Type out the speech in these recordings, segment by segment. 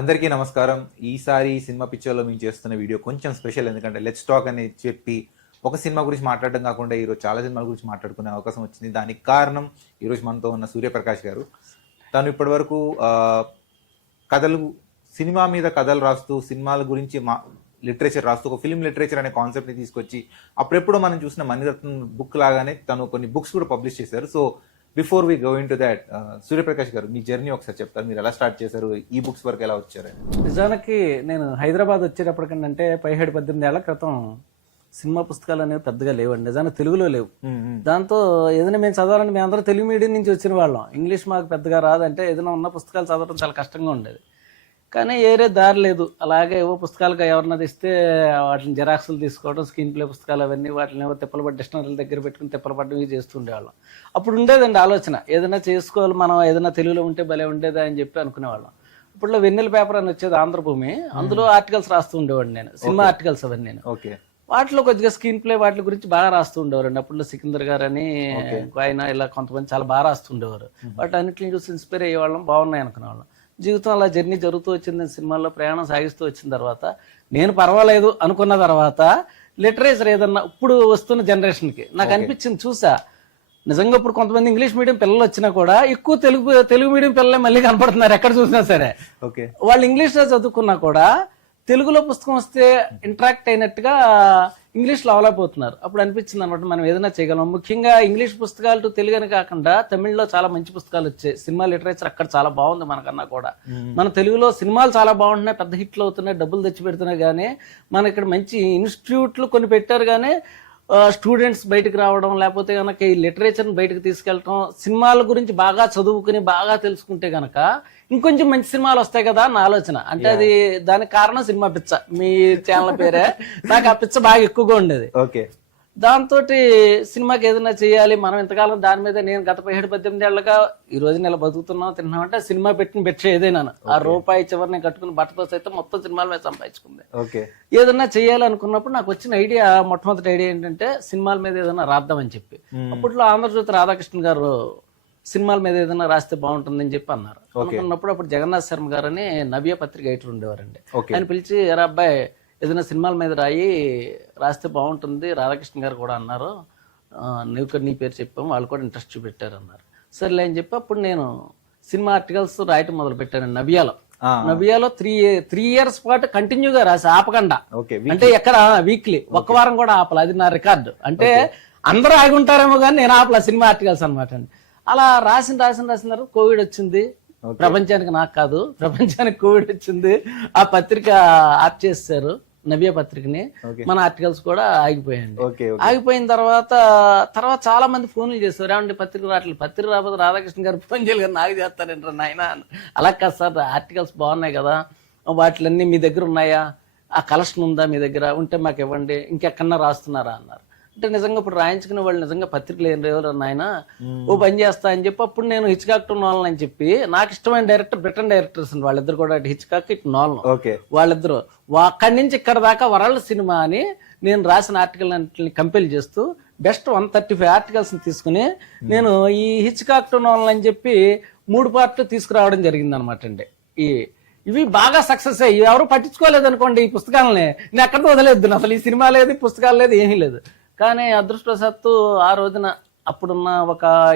అందరికీ నమస్కారం. ఈసారి సినిమా పిక్చర్లో మేము చేస్తున్న వీడియో కొంచెం స్పెషల్. ఎందుకంటే లెట్స్ టాక్ అని చెప్పి ఒక సినిమా గురించి మాట్లాడడం కాకుండా ఈరోజు చాలా సినిమాల గురించి మాట్లాడుకునే అవకాశం వచ్చింది. దానికి కారణం ఈరోజు మనతో ఉన్న సూర్యప్రకాష్ గారు. తను ఇప్పటివరకు కథలు, సినిమా మీద కథలు రాస్తూ, సినిమాల గురించి లిటరేచర్ రాస్తూ, ఒక ఫిల్మ్ లిటరేచర్ అనే కాన్సెప్ట్ని తీసుకొచ్చి అప్పుడెప్పుడో మనం చూసిన మణిరత్నం బుక్ లాగానే తను కొన్ని బుక్స్ కూడా పబ్లిష్ చేశారు. So before we go into that, Suryaprakash గారు మీ జర్నీ ఒకసారి చెప్తారు. మీరు ఎలా స్టార్ట్ చేశారు, ఈ బుక్స్ వరకు ఎలా వచ్చారు? నిజానికి నేను హైదరాబాద్ వచ్చేటప్పటికంటే 17-18 ఏళ్ల క్రితం సినిమా పుస్తకాలు అనేవి పెద్దగా లేవండి. నిజానికి తెలుగులో లేవు. దాంతో ఏదైనా మేము చదవాలంటే మేము అందరూ తెలుగు మీడియం నుంచి వచ్చిన వాళ్ళం. ఇంగ్లీష్ మాకు పెద్దగా రాదంటే ఏదైనా ఉన్న పుస్తకాలు చదవడం చాలా కష్టంగా ఉండేది. కానీ ఏరే దారి లేదు. అలాగే ఏవో పుస్తకాలుగా ఎవరన్నా ఇస్తే వాటిని జెరాక్స్లు తీసుకోవడం, స్క్రీన్ ప్లే పుస్తకాలు అవన్నీ వాటిని ఏవో తిప్పలపడ్డ డిక్షనరీల దగ్గర పెట్టుకుని తిప్పలపడ్డం ఇవి చేస్తుండేవాళ్ళం. అప్పుడు ఉండేదండి ఆలోచన, ఏదైనా చేసుకోవాలి మనం, ఏదైనా తెలుగులో ఉంటే భలే ఉండేదా అని చెప్పి అనుకునేవాళ్ళం. ఇప్పుడులో వెన్నెల పేపర్ అని వచ్చేది ఆంధ్రభూమి, అందులో ఆర్టికల్స్ రాస్తూ ఉండేవాడిని నేను, సినిమా ఆర్టికల్స్ అవన్నీ నేను. వాటిలో కొద్దిగా స్క్రీన్ ప్లే వాటి గురించి బాగా రాస్తూ ఉండేవారండి. అప్పుడు సికిందర్ గారు అని ఆయన ఇలా కొంతమంది చాలా బాగా రాస్తుండేవారు. వాటి అన్నింటిని చూసి ఇన్స్పైర్ అయ్యేవాళ్ళం, బాగున్నాయి అనుకునేవాళ్ళం. జీవితం అలా జర్నీ జరుగుతూ వచ్చింది. సినిమాల్లో ప్రయాణం సాగిస్తూ వచ్చిన తర్వాత నేను పర్వాలేదు అనుకున్న తర్వాత లిటరేచర్ ఏదన్నా ఇప్పుడు వస్తున్న జనరేషన్కి నాకు అనిపించింది, చూసా నిజంగా ఇప్పుడు కొంతమంది ఇంగ్లీష్ మీడియం పిల్లలు వచ్చినా కూడా ఎక్కువ తెలుగు మీడియం పిల్లలే మళ్ళీ కనపడుతున్నారు ఎక్కడ చూసినా సరే. వాళ్ళు ఇంగ్లీష్లో చదువుకున్నా కూడా తెలుగులో పుస్తకం వస్తే ఇంటరాక్ట్ అయినట్టుగా ఇంగ్లీష్లో అవలేకపోతున్నారు. అప్పుడు అనిపించింది అనమాట, మనం ఏదైనా చేయగలం. ముఖ్యంగా ఇంగ్లీష్ పుస్తకాలు టు తెలుగు అని కాకుండా తమిళ్లో చాలా మంచి పుస్తకాలు వచ్చాయి. సినిమా లిటరేచర్ అక్కడ చాలా బాగుంది మనకన్నా కూడా. మన తెలుగులో సినిమాలు చాలా బాగుంటున్నాయి, పెద్ద హిట్లు అవుతున్నాయి, డబ్బులు తెచ్చి పెడుతున్నాయి. కానీ మన ఇక్కడ మంచి ఇన్స్టిట్యూట్లు కొన్ని పెట్టారు. కానీ స్టూడెంట్స్ బయటకు రావడం, లేకపోతే కనుక ఈ లిటరేచర్ని బయటకు తీసుకెళ్ళటం, సినిమాల గురించి బాగా చదువుకుని బాగా తెలుసుకుంటే కనుక ఇంకొంచెం మంచి సినిమాలు వస్తాయి కదా అన్న ఆలోచన. అంటే అది దానికి కారణం సినిమా పిచ్చ. మీ ఛానల్ పేరే నాకు ఆ పిచ్చ బాగా ఎక్కువగా ఉండేది. దాంతో సినిమాకి ఏదైనా చేయాలి మనం, ఇంతకాలం దాని మీద నేను గత 17-18 ఏళ్ళగా ఈ రోజు నెల బతుకుతున్నాం తిన్నాం అంటే సినిమా పెట్టే ఏదైనా ఆ రూపాయి చివరిని కట్టుకుని బట్టతో సైతం మొత్తం సినిమాల మీద సంపాదించుకుంది. ఏదన్నా చేయాలి అనుకున్నప్పుడు నాకు వచ్చిన ఐడియా, మొట్టమొదటి ఐడియా ఏంటంటే సినిమాల మీద ఏదైనా రాద్దామని చెప్పి. అప్పట్లో ఆంధ్రజ్యోతి రాధాకృష్ణ గారు సినిమాల మీద ఏదైనా రాస్తే బాగుంటుందని చెప్పి అన్నారు. అనుకున్నప్పుడు అప్పుడు జగన్నాథ్ శర్మ గారు అని నవ్య పత్రిక ఎడిటర్ ఉండేవారండి. ఆయన పిలిచి, ఎరా అబ్బాయి ఏదైనా సినిమాల మీద రాస్తే బాగుంటుంది, రాధాకృష్ణ గారు కూడా అన్నారు, నువ్వు నీ పేరు చెప్పాము, వాళ్ళు కూడా ఇంట్రెస్ట్ చూపెట్టారు అన్నారు. సరేలే అని చెప్పి అప్పుడు నేను సినిమా ఆర్టికల్స్ రాయటం మొదలు పెట్టాను నవ్యాలో 3 years పాటు కంటిన్యూగా రాసి ఆపకుండా. అంటే ఎక్కడ వీక్లీ ఒక్క వారం కూడా ఆపల, అది నా రికార్డు. అంటే అందరూ ఆగి ఉంటారేమో కానీ నేను ఆపల సినిమా ఆర్టికల్స్ అనమాట అండి. అలా రాసిన తర్వాత కోవిడ్ వచ్చింది. ప్రపంచానికి, నాకు కాదు ప్రపంచానికి కోవిడ్ వచ్చింది. ఆ పత్రిక ఆప్ చేశారు, నవ్య పత్రికని. మన ఆర్టికల్స్ కూడా ఆగిపోయాయండి. ఆగిపోయిన తర్వాత చాలా మంది ఫోన్లు చేస్తారు, ఏమంటే పత్రిక రావట్లేదు, పత్రిక రాకపోతే రాధాకృష్ణ గారు ఫోన్ చేయాలి కానీ నాకు చేస్తారంటారు నాయన. అలా కాదు సార్, ఆర్టికల్స్ బాగున్నాయి కదా, వాటిలన్నీ మీ దగ్గర ఉన్నాయా, ఆ కలెక్షన్ ఉందా మీ దగ్గర, ఉంటే మాకు ఇవ్వండి, ఇంకెక్కడన్నా రాస్తున్నారా అన్నారు. అంటే నిజంగా ఇప్పుడు రాయించుకునే వాళ్ళు నిజంగా పత్రికలు ఏం లేవు నాయన, ఓ పని చేస్తా అని చెప్పి అప్పుడు నేను హిచ్కాక్ టు నోలన్ అని చెప్పి, నాకు ఇష్టమైన డైరెక్టర్ బ్రిటన్ డైరెక్టర్స్ వాళ్ళిద్దరు కూడా, హిచ్కాక్ ఇటు నోలన్, వాళ్ళిద్దరు అక్కడి నుంచి ఇక్కడ దాకా వరల్డ్ సినిమా అని నేను రాసిన ఆర్టికల్ అన్నింటిని కంపేర్ చేస్తూ బెస్ట్ 135 ఆర్టికల్స్ తీసుకుని నేను ఈ హిచ్కాక్ టు నోలన్ అని చెప్పి 3 పార్ట్లు తీసుకురావడం జరిగింది అనమాట అండి. ఇవి బాగా సక్సెస్ అయ్యి ఎవరు పట్టించుకోలేదు అనుకోండి ఈ పుస్తకాలని, నేను ఎక్కడితో వదిలేదు, అసలు ఈ సినిమా లేదు, పుస్తకాలు లేదు, ఏమీ లేదు. కానీ అదృష్టవశాత్తు ఆ రోజున అప్పుడున్న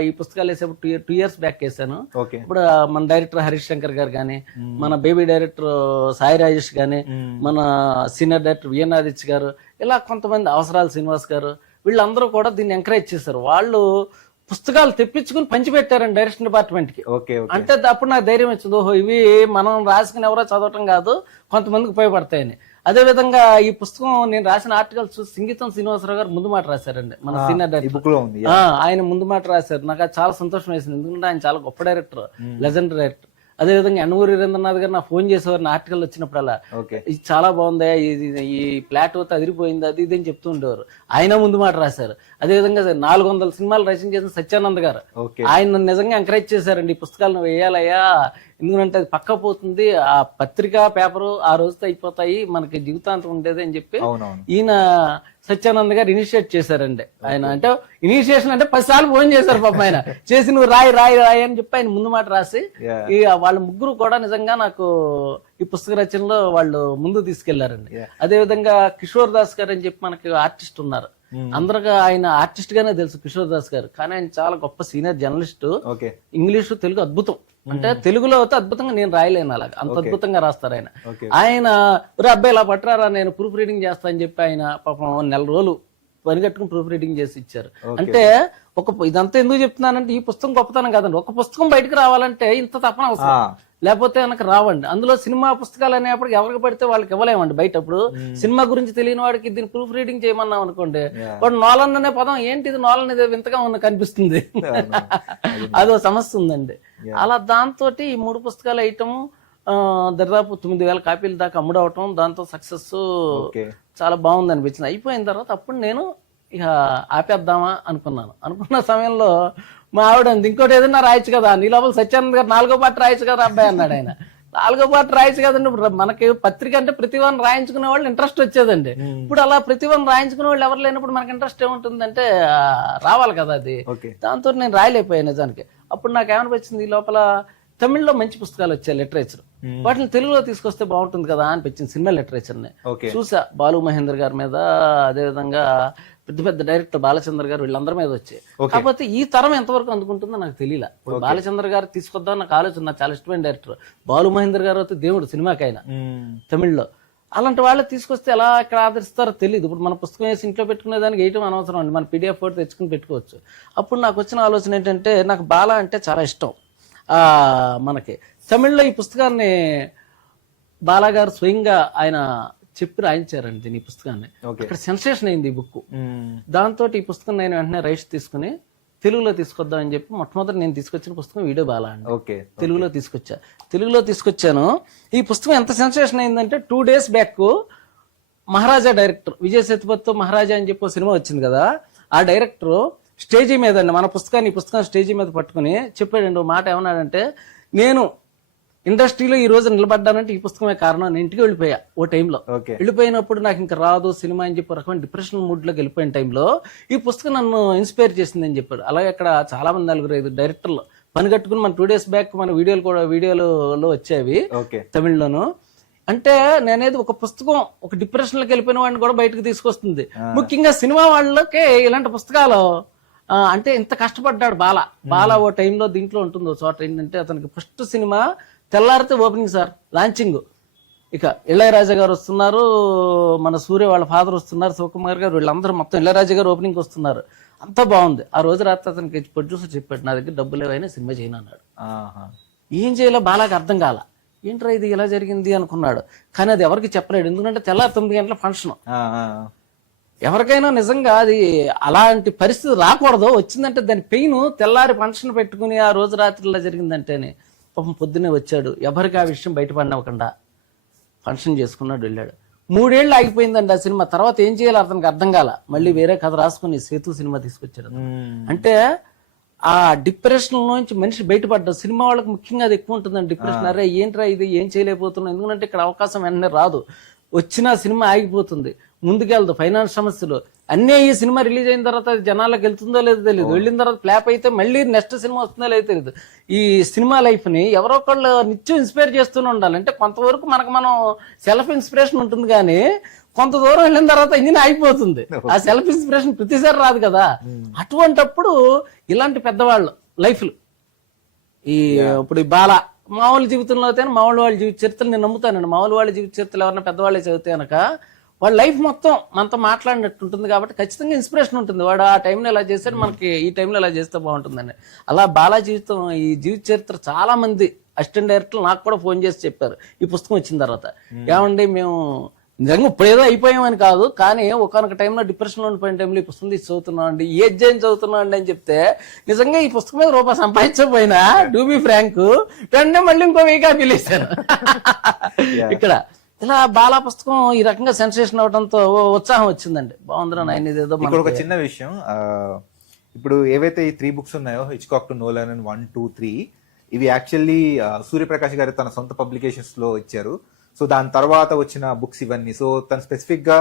ఈ పుస్తకాలు వేసేప్పుడు 2 years బ్యాక్ వేసాను. ఇప్పుడు మన డైరెక్టర్ హరీష్ శంకర్ గారు కానీ, మన బేబీ డైరెక్టర్ సాయి రాజేష్ గాని, మన సీనియర్ డైరెక్టర్ విఎన్ ఆదిత్య గారు, ఇలా కొంతమంది, అవసరాలు శ్రీనివాస్ గారు, వీళ్ళందరూ కూడా దీన్ని ఎంకరేజ్ చేశారు. వాళ్ళు పుస్తకాలు తెప్పించుకుని పంచిపెట్టారండి డైరెక్షన్ డిపార్ట్మెంట్ కి. అంటే అప్పుడు నాకు ధైర్యం వచ్చింది, ఓహో ఇవి మనం రాసుకుని ఎవరో చదవటం కాదు, కొంతమందికి ఉపయోగపడతాయని. అదేవిధంగా ఈ పుస్తకం నేను రాసిన ఆర్టికల్స్ సింగీతం శ్రీనివాసరావు గారు ముందు మాట రాశారండి, మన సీనియర్ డైరెక్టర్. ఆయన ముందు మాట రాశారు. నాకు అది చాలా సంతోషం వేసింది, ఎందుకంటే ఆయన చాలా గొప్ప డైరెక్టర్, లెజెండ్ డైరెక్టర్. అదేవిధంగా అన్నూరి వీరేంద్రనాథ్ గారు నా ఫోన్ చేసేవారు నా ఆర్టికల్ వచ్చినప్పుడల్లా, ఇది చాలా బాగుందా, ఈ ప్లాట్ అవుతే అదిరిపోయింది, అది ఇది అని చెప్తూ ఉండేవారు. ఆయన ముందు మాట రాశారు. అదేవిధంగా 400 సినిమాలు రచన చేసిన సత్యానంద్ గారు, ఆయన నిజంగా ఎంకరేజ్ చేశారండి, ఈ పుస్తకాలను వేయాలయ్యా, ఎందుకంటే అది పక్క పోతుంది, ఆ పత్రికా పేపరు ఆ రోజుతో అయిపోతాయి, మనకి జీవితాంతం ఉండేది అని చెప్పి ఈయన సత్యానంద్ గారు ఇనిషియేట్ చేశారండి. ఆయన అంటే ఇనిషియేషన్ అంటే 10 సార్లు ఫోన్ చేశారు పాపం. ఆయన చేసి నువ్వు రాయి రాయి రాయి అని చెప్పి ఆయన ముందు మాట రాసి ఈ వాళ్ళ ముగ్గురు కూడా నిజంగా నాకు ఈ పుస్తక రచనలో వాళ్ళు ముందు తీసుకెళ్లారండి. అదే విధంగా కిషోర్ దాస్ గారు అని చెప్పి మనకి ఆర్టిస్ట్ ఉన్నారు. అందరిగా ఆయన ఆర్టిస్ట్ గానే తెలుసు కిషోర్ దాస్ గారు, కానీ ఆయన చాలా గొప్ప సీనియర్ జర్నలిస్ట్. ఇంగ్లీషు తెలుగు అద్భుతం, అంటే తెలుగులో అయితే అద్భుతంగా నేను రాయలేను, అలాగా అంత అద్భుతంగా రాస్తారు ఆయన. ఆయన అబ్బాయి ఇలా పట్టరారా నేను ప్రూఫ్ రీడింగ్ చేస్తా అని చెప్పి ఆయన పాపం 4 రోజులు పనిగట్టుకుని ప్రూఫ్ రీడింగ్ చేసి ఇచ్చారు. అంటే ఇదంతా ఎందుకు చెప్తున్నానంటే ఈ పుస్తకం గొప్పతనం కాదండి. ఒక పుస్తకం బయటకు రావాలంటే ఇంత తపన అవసరం, లేకపోతే కనుక రావండి. అందులో సినిమా పుస్తకాలు అనేప్పటికి ఎవరికి పడితే వాళ్ళకి ఇవ్వలేమండి బయట. ఇప్పుడు సినిమా గురించి తెలియని వాడికి దీన్ని ప్రూఫ్ రీడింగ్ చేయమన్నాం అనుకోండి, వాడు నోలన్ అనే పదం ఏంటి, ఇది నోలన్ ఇది వింతగా కనిపిస్తుంది. అదో సమస్య ఉందండి. అలా దాంతో ఈ 3 పుస్తకాలు ఐటమ్ దాదాపు 9,000 కాపీల దాకా అమ్ముడవటం, దాంతో సక్సెస్ చాలా బాగుంది అనిపించింది. అయిపోయిన తర్వాత అప్పుడు నేను ఇక ఆపేద్దామా అనుకున్న సమయంలో మా ఆవిడ ఇంకోటి ఏదైనా రాయొచ్చు కదా, నీ లోపల సత్యానంద్ గారు 4వ పార్ట్ రాయొచ్చు కదా అబ్బాయి అన్నాడు ఆయన. 4వ పార్ట్ రాయొచ్చు కదండి. మనకి పత్రిక అంటే ప్రతివారం రాయించుకునే వాళ్ళు ఇంట్రెస్ట్ వచ్చేదండి. ఇప్పుడు అలా ప్రతివారం రాయించుకునే వాళ్ళు ఎవరు లేనప్పుడు మనకి ఇంట్రెస్ట్ ఏముంటుందంటే రావాలి కదా అది. దాంతో నేను రాయలేకపోయాను నిజానికి. అప్పుడు నాకు ఏమనిపించింది, ఈ లోపల తమిళ్లో మంచి పుస్తకాలు వచ్చాయి లిటరేచర్, వాటిని తెలుగులో తీసుకొస్తే బాగుంటుంది కదా అనిపించింది. సినిమా లిటరేచర్ ని చూసా, బాలు మహేందర్ గారి మీద, అదేవిధంగా పెద్ద పెద్ద డైరెక్టర్ బాలచంద్ర గారు, వీళ్ళందరి మీద వచ్చాయి. కాకపోతే ఈ తరం ఎంతవరకు అందుకుంటుందో నాకు తెలియలే. ఇప్పుడు బాలచంద్ర గారు తీసుకొద్దాం నాకు ఆలోచన, నాకు చాలా ఇష్టమైన డైరెక్టర్. బాలు మహేందర్ గారు అయితే దేవుడు సినిమాకైనా తమిళ్లో. అలాంటి వాళ్ళు తీసుకొస్తే ఎలా ఇక్కడ ఆదరిస్తారో తెలియదు. ఇప్పుడు మన పుస్తకం వేసి ఇంట్లో పెట్టుకునే దానికి వేయటం అనవసరం అండి, మన PDF ఫోటో తెచ్చుకుని పెట్టుకోవచ్చు. అప్పుడు నాకు వచ్చిన ఆలోచన ఏంటంటే, నాకు బాల అంటే చాలా ఇష్టం. మనకి తమిళ్లో ఈ పుస్తకాన్ని బాలాగారు స్వయంగా ఆయన చెప్పి రాయించారండి దీని పుస్తకాన్ని. అక్కడ సెన్సేషన్ అయింది ఈ బుక్. దాంతో ఈ పుస్తకం నేను వెంటనే రైట్స్ తీసుకుని తెలుగులో తీసుకొద్దామని చెప్పి మొట్టమొదటి నేను తీసుకొచ్చిన పుస్తకం వీడియో బాలా అండి. తెలుగులో తీసుకొచ్చాను. ఈ పుస్తకం ఎంత సెన్సేషన్ అయిందంటే 2 days బ్యాక్ మహారాజా డైరెక్టర్ విజయ్ సేతుపతితో మహారాజా అని చెప్పి సినిమా వచ్చింది కదా, ఆ డైరెక్టర్ స్టేజీ మీద అండి మన పుస్తకాన్ని, ఈ పుస్తకం స్టేజీ మీద పట్టుకుని చెప్పాడండి ఒక మాట. ఏమన్నాడంటే, నేను ఇండస్ట్రీలో ఈ రోజు నిలబడ్డానంటే ఈ పుస్తకమే కారణం. నేను ఇంటికి వెళ్ళిపోయా ఓ టైంలో. వెళ్ళిపోయినప్పుడు నాకు ఇంకా రాదు సినిమా అని చెప్పి రకమైన డిప్రెషన్ మూడ్ లోకి వెళ్ళిపోయిన టైంలో ఈ పుస్తకం నన్ను ఇన్స్పైర్ చేసిందని చెప్పాడు. అలాగే అక్కడ చాలా మంది 4-5 డైరెక్టర్లు పని కట్టుకుని మన 2 days బ్యాక్ మన వీడియోలో వచ్చేవి తమిళ్లోను. అంటే నేనేది ఒక పుస్తకం ఒక డిప్రెషన్ లోకి వెళ్ళిపోయిన వాడిని కూడా బయటకు తీసుకొస్తుంది. ముఖ్యంగా సినిమా వాళ్ళకి ఇలాంటి పుస్తకాలు అంటే ఇంత కష్టపడ్డాడు బాల ఓ టైంలో. దీంట్లో ఉంటుంది ఒక చోట ఏంటంటే, అతనికి ఫస్ట్ సినిమా తెల్లారితే ఓపెనింగ్ సార్, లాంచింగ్. ఇక ఇళయరాజా గారు వస్తున్నారు, మన సూర్య వాళ్ళ ఫాదర్ వస్తున్నారు, శివకుమార్ గారు, వీళ్ళందరూ మొత్తం ఇళయరాజా గారు ఓపెనింగ్ వస్తున్నారు. అంతా బాగుంది. ఆ రోజు రాత్రి అతనికి ప్రొడ్యూసర్ చెప్పాడు, నా దగ్గర డబ్బులు ఏవైనా సినిమా చేయను అన్నాడు. ఏం చేయాలో బాలాకి అర్థం కాల. ఏంట్రా ఇది ఇలా జరిగింది అనుకున్నాడు. కానీ అది ఎవరికి చెప్పలేడు, ఎందుకంటే తెల్లారి 9 గంటల ఫంక్షన్. ఎవరికైనా నిజంగా అది అలాంటి పరిస్థితి రాకూడదు, వచ్చిందంటే దాని పెయిన్ తెల్లారి ఫంక్షన్ పెట్టుకుని ఆ రోజు రాత్రి ఇలా జరిగిందంటేనే. పాపం పొద్దున్నే వచ్చాడు, ఎవరికి ఆ విషయం బయటపడినవ్వకుండా ఫంక్షన్ చేసుకున్నాడు, వెళ్ళాడు. 3 ఏళ్ళు ఆగిపోయిందండి ఆ సినిమా. తర్వాత ఏం చేయాలో అతనికి అర్థం కాల. మళ్ళీ వేరే కథ రాసుకుని సేతు సినిమా తీసుకొచ్చాడు. అంటే ఆ డిప్రెషన్ నుంచి మనిషి బయటపడ్డాడు. సినిమా వాళ్ళకి ముఖ్యంగా అది ఎక్కువ ఉంటుందండి డిప్రెషన్. అరే ఏంట్రా ఇది, ఏం చేయలేకపోతున్నాం, ఎందుకంటే ఇక్కడ అవకాశం వెంటనే రాదు, వచ్చిన సినిమా ఆగిపోతుంది, ముందుకెళ్దు, ఫైనాన్స్ సమస్యలు అన్నీ. ఈ సినిమా రిలీజ్ అయిన తర్వాత జనాలకు వెళ్తుందో లేదో తెలియదు, వెళ్ళిన తర్వాత ఫ్లాప్ అయితే మళ్ళీ నెక్స్ట్ సినిమా వస్తుందో లేదో తెలియదు. ఈ సినిమా లైఫ్ ని ఎవరో ఒకళ్ళు నిత్యం ఇన్స్పైర్ చేస్తూనే ఉండాలి. అంటే కొంతవరకు మనం సెల్ఫ్ ఇన్స్పిరేషన్ ఉంటుంది, కానీ కొంత దూరం వెళ్ళిన తర్వాత ఇంజిన్ అయిపోతుంది. ఆ సెల్ఫ్ ఇన్స్పిరేషన్ ప్రతిసారి రాదు కదా. అటువంటప్పుడు ఇలాంటి పెద్దవాళ్ళు లైఫ్లు, ఈ ఇప్పుడు ఈ బాల మామూలు జీవితంలో అయితే మామూలు వాళ్ళ జీవిత చరిత్రలు నేను నమ్ముతానండి. మామూలు వాళ్ళ జీవిత చరిత్రలు ఎవరైనా పెద్దవాళ్ళే చదివితే కనుక వాళ్ళ లైఫ్ మొత్తం మనతో మాట్లాడినట్టు ఉంటుంది. కాబట్టి ఖచ్చితంగా ఇన్స్పిరేషన్ ఉంటుంది. వాడు ఆ టైంలో ఎలా చేశాడు, మనకి ఈ టైంలో ఎలా చేస్తే బాగుంటుందండి. అలా బాలా జీవితం, ఈ జీవిత చరిత్ర చాలా మంది అసిస్టెంట్ డైరెక్టర్లు నాకు కూడా ఫోన్ చేసి చెప్పారు ఈ పుస్తకం వచ్చిన తర్వాత. ఏమండి మేము నిజంగా ఇప్పుడు ఏదో అయిపోయామని కాదు, కానీ ఒకనొక టైంలో డిప్రెషన్లో ఉండిపోయిన టైంలో ఈ పుస్తకం తీసి చదువుతున్నాం అండి, ఏ అధ్యాయం చదువుతున్నాం అండి అని చెప్తే, నిజంగా ఈ పుస్తకం మీద రూపాయి సంపాదించకపోయినా డూ బీ ఫ్రాంక్ వెంటనే మళ్ళీ ఇంకో 1000 కాపీలు వేశాను. ఇక్కడ ఇలా బాలా పుస్తకం ఈ రకంగా సెన్సేషన్ అవడంతో ఉత్సాహం వచ్చిందండి. బాగుందిరా నాయన ఇదేదో. ఇక్కడ ఒక చిన్న విషయం, ఇప్పుడు ఏవైతే ఈ 3 books ఉన్నాయో, హిచ్కాక్ టు నోలన్ 1, 2, 3, ఇవి యాక్చువల్లీ సూర్యప్రకాష్ గారు తన సొంత పబ్లికేషన్స్ లో ఇచ్చారు. సో దాని తర్వాత వచ్చిన బుక్స్ ఇవన్నీ. సో తను స్పెసిఫిక్ గా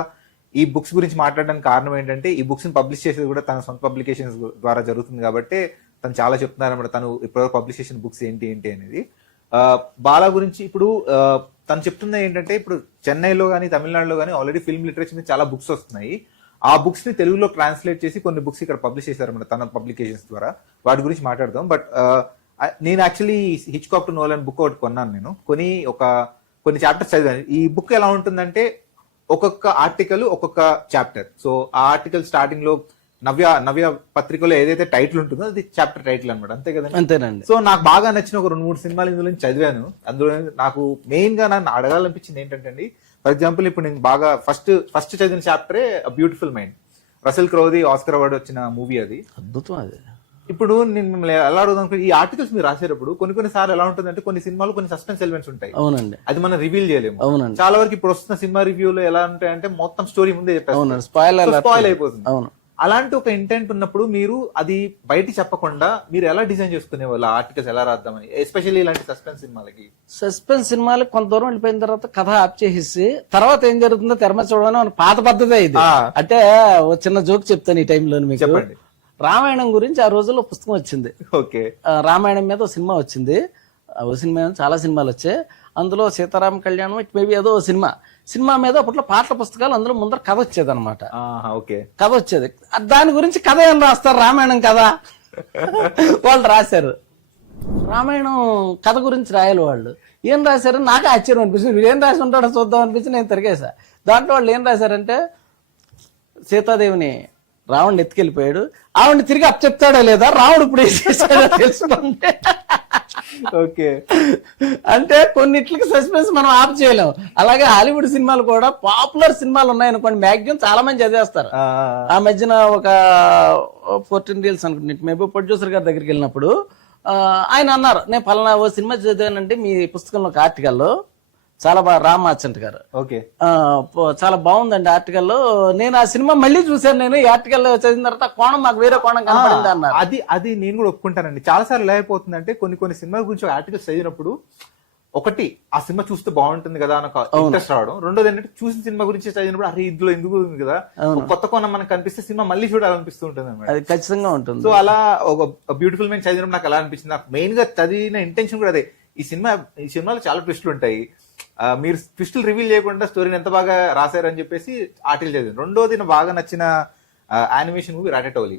ఈ బుక్స్ గురించి మాట్లాడడానికి కారణం ఏంటంటే ఈ బుక్స్ ని పబ్లిష్ చేసేది కూడా తన సొంత పబ్లికేషన్స్ ద్వారా జరుగుతుంది కాబట్టి తను చాలా చెప్తున్నారు అన్నమాట. తను ఇప్పుడు పబ్లిష్ చేసిన బుక్స్ ఏంటి ఏంటి అనేది. బాలా గురించి ఇప్పుడు తను చెప్తున్నది ఏంటంటే ఇప్పుడు చెన్నైలో కానీ తమిళనాడులో కానీ ఆల్రెడీ ఫిల్మ్ లిటరేచర్ మీద చాలా బుక్స్ వస్తున్నాయి. ఆ బుక్స్ ని తెలుగులో ట్రాన్స్లేట్ చేసి కొన్ని బుక్స్ ఇక్కడ పబ్లిష్ చేశారన్నమాట తన పబ్లికేషన్స్ ద్వారా. వాటి గురించి మాట్లాడదాం. బట్ నేను actually Hitchcock to Nolan book ఒకటి కొన్నాను. నేను కొన్ని చాప్టర్స్ చదివాను. ఈ బుక్ ఎలా ఉంటుందంటే ఒక్కొక్క ఆర్టికల్ ఒక్కొక్క చాప్టర్. సో ఆ ఆర్టికల్ స్టార్టింగ్ లో నవ్య పత్రికలో ఏదైతే టైటిల్ ఉంటుందో అది చాప్టర్ టైటిల్ అనమాట. అంతే కదండి? అంతేనండి. సో నాకు బాగా నచ్చిన ఒక 2-3 సినిమాలు ఇందులో నుంచి చదివాను. అందులో నాకు మెయిన్ గా నన్ను అడగాలనిపించింది ఏంటంటే అండి, ఫర్ ఎగ్జాంపుల్ ఇప్పుడు నేను బాగా ఫస్ట్ చదివిన చాప్టరే బ్యూటిఫుల్ మైండ్. రసెల్ క్రోది ఆస్కర్ అవార్డు వచ్చిన మూవీ అది. అద్భుతం అది. ఇప్పుడు నేను మిమ్మల్ని ఎలా అడుగుదాం, ఈ ఆర్టికల్స్ మీరు రాసేటప్పుడు కొన్ని సార్లు ఎలా ఉంటుందంటే కొన్ని సినిమాలు కొన్ని సస్పెన్స్ ఎలిమెంట్స్ ఉంటాయి. అవునండి. అది మనం రివీల్ చేయలేము. అవునండి. చాలా వరకు ఇప్పుడు వస్తున్న సినిమా రివ్యూలో ఎలా ఉంటాయంటే మొత్తం స్టోరీ ముందే చెప్పేస్తారు, స్పాయిల్ అయిపోతుంది. అవును. అలాంటి ఒక ఇంటెంట్ ఉన్నప్పుడు మీరు అది బయట చెప్పకుండా మీరు ఎలా డిజైన్ చేసుకునే వాళ్ళు ఆర్టికల్స్ ఎలా రాద్దామని, ఎస్పెషల్లీ ఇలాంటి సస్పెన్స్ సినిమాలకి? సస్పెన్స్ సినిమాలు కొంత దూరం వెళ్ళిపోయిన తర్వాత కథ ఆప్ చేసేసి తర్వాత ఏం జరుగుతుందో తెరమ చూడడం మన పాత పద్ధతే ఇది. అంటే ఓ చిన్న జోక్ చెప్తాను ఈ టైంలో మీకు. చెప్పండి. రామాయణం గురించి ఆ రోజుల్లో పుస్తకం వచ్చింది. ఓకే. రామాయణం మీద ఒక సినిమా వచ్చింది. ఓ సినిమా చాలా సినిమాలు వచ్చాయి. అందులో సీతారామ కళ్యాణం మేబీ ఏదో సినిమా మీద అప్పట్లో పాటల పుస్తకాలు, అందులో ముందర కథ వచ్చేది అనమాట. కథ వచ్చేది. దాని గురించి కథ ఏం రాస్తారు? రామాయణం కథ వాళ్ళు రాశారు. రామాయణం కథ గురించి రాయాలి వాళ్ళు. ఏం రాశారు నాకు ఆశ్చర్యం అనిపిస్తుంది. వీడు ఏం రాసి ఉంటాడో చూద్దాం అనిపించి నేను తిరిగేసా. దాంట్లో వాళ్ళు ఏం రాశారంటే సీతాదేవిని రావణ్ణి ఎత్తుకెళ్ళిపోయాడు, ఆవిడ్ని తిరిగి అప్పచెప్తాడో లేదా, రావణుడు ఇప్పుడు ఏం చేశాడో తెలుసుకుంటే. ఓకే. అంటే కొన్నిట్లకి సస్పెన్స్ మనం ఆఫ్ చేయలేం. అలాగే హాలీవుడ్ సినిమాలు కూడా పాపులర్ సినిమాలు ఉన్నాయనుకోండి, మ్యాక్సిమం చాలా మంది చదివేస్తారు. ఆ మధ్యన ఒక 14 రీల్స్ అనుకుంటే మేబీ ప్రొడ్యూసర్ గారి దగ్గరికి వెళ్ళినప్పుడు ఆయన అన్నారు, నేను పలానా ఓ సినిమా చదివానంటే మీ పుస్తకంలో ఒక ఆర్టికల్లో చాలా బాగా, రామ్ మార్చంట్ గారు, చాలా బాగుందండి ఆర్టికల్లో, నేను ఆ సినిమా మళ్ళీ చూసాను, నేను ఈ ఆర్టికల్ చదివిన తర్వాత కోణం మాకు వేరే కోణం కనపడింది అన్నారు. అది నేను కూడా ఒప్పుకుంటానండి. చాలా సార్లు ఎలా అయిపోతుందంటే కొన్ని సినిమాల గురించి ఆర్టికల్స్ చదివినప్పుడు ఒకటి ఆ సినిమా చూస్తే బాగుంటుంది కదా అని ఇంట్రెస్ట్ రావడం, రెండోది ఏంటంటే చూసిన సినిమా గురించి చదివినప్పుడు అరే ఇందులో ఎందుకు ఉంది కదా కొత్త కోణం మనకు కనిపిస్తే సినిమా మళ్ళీ చూడాలనిపిస్తూ ఉంటుంది అన్నమాట. అది ఖచ్చితంగా ఉంటుంది. సో అలా ఒక బ్యూటిఫుల్ మైండ్ చదివినప్పుడు నాకు ఎలా అనిపించింది, నాకు మెయిన్ గా చదివిన ఇంటెన్షన్ కూడా అదే. ఈ సినిమాలో చాలా ట్విస్టులు ఉంటాయి, మీరు ట్విస్టులు రివీల్ చేయకుండా స్టోరీని ఎంత బాగా రాశారని చెప్పేసి ఆర్టికల్ చదివాను. రెండోది నాకు బాగా నచ్చిన యానిమేషన్ మూవీ రాటటోలీ,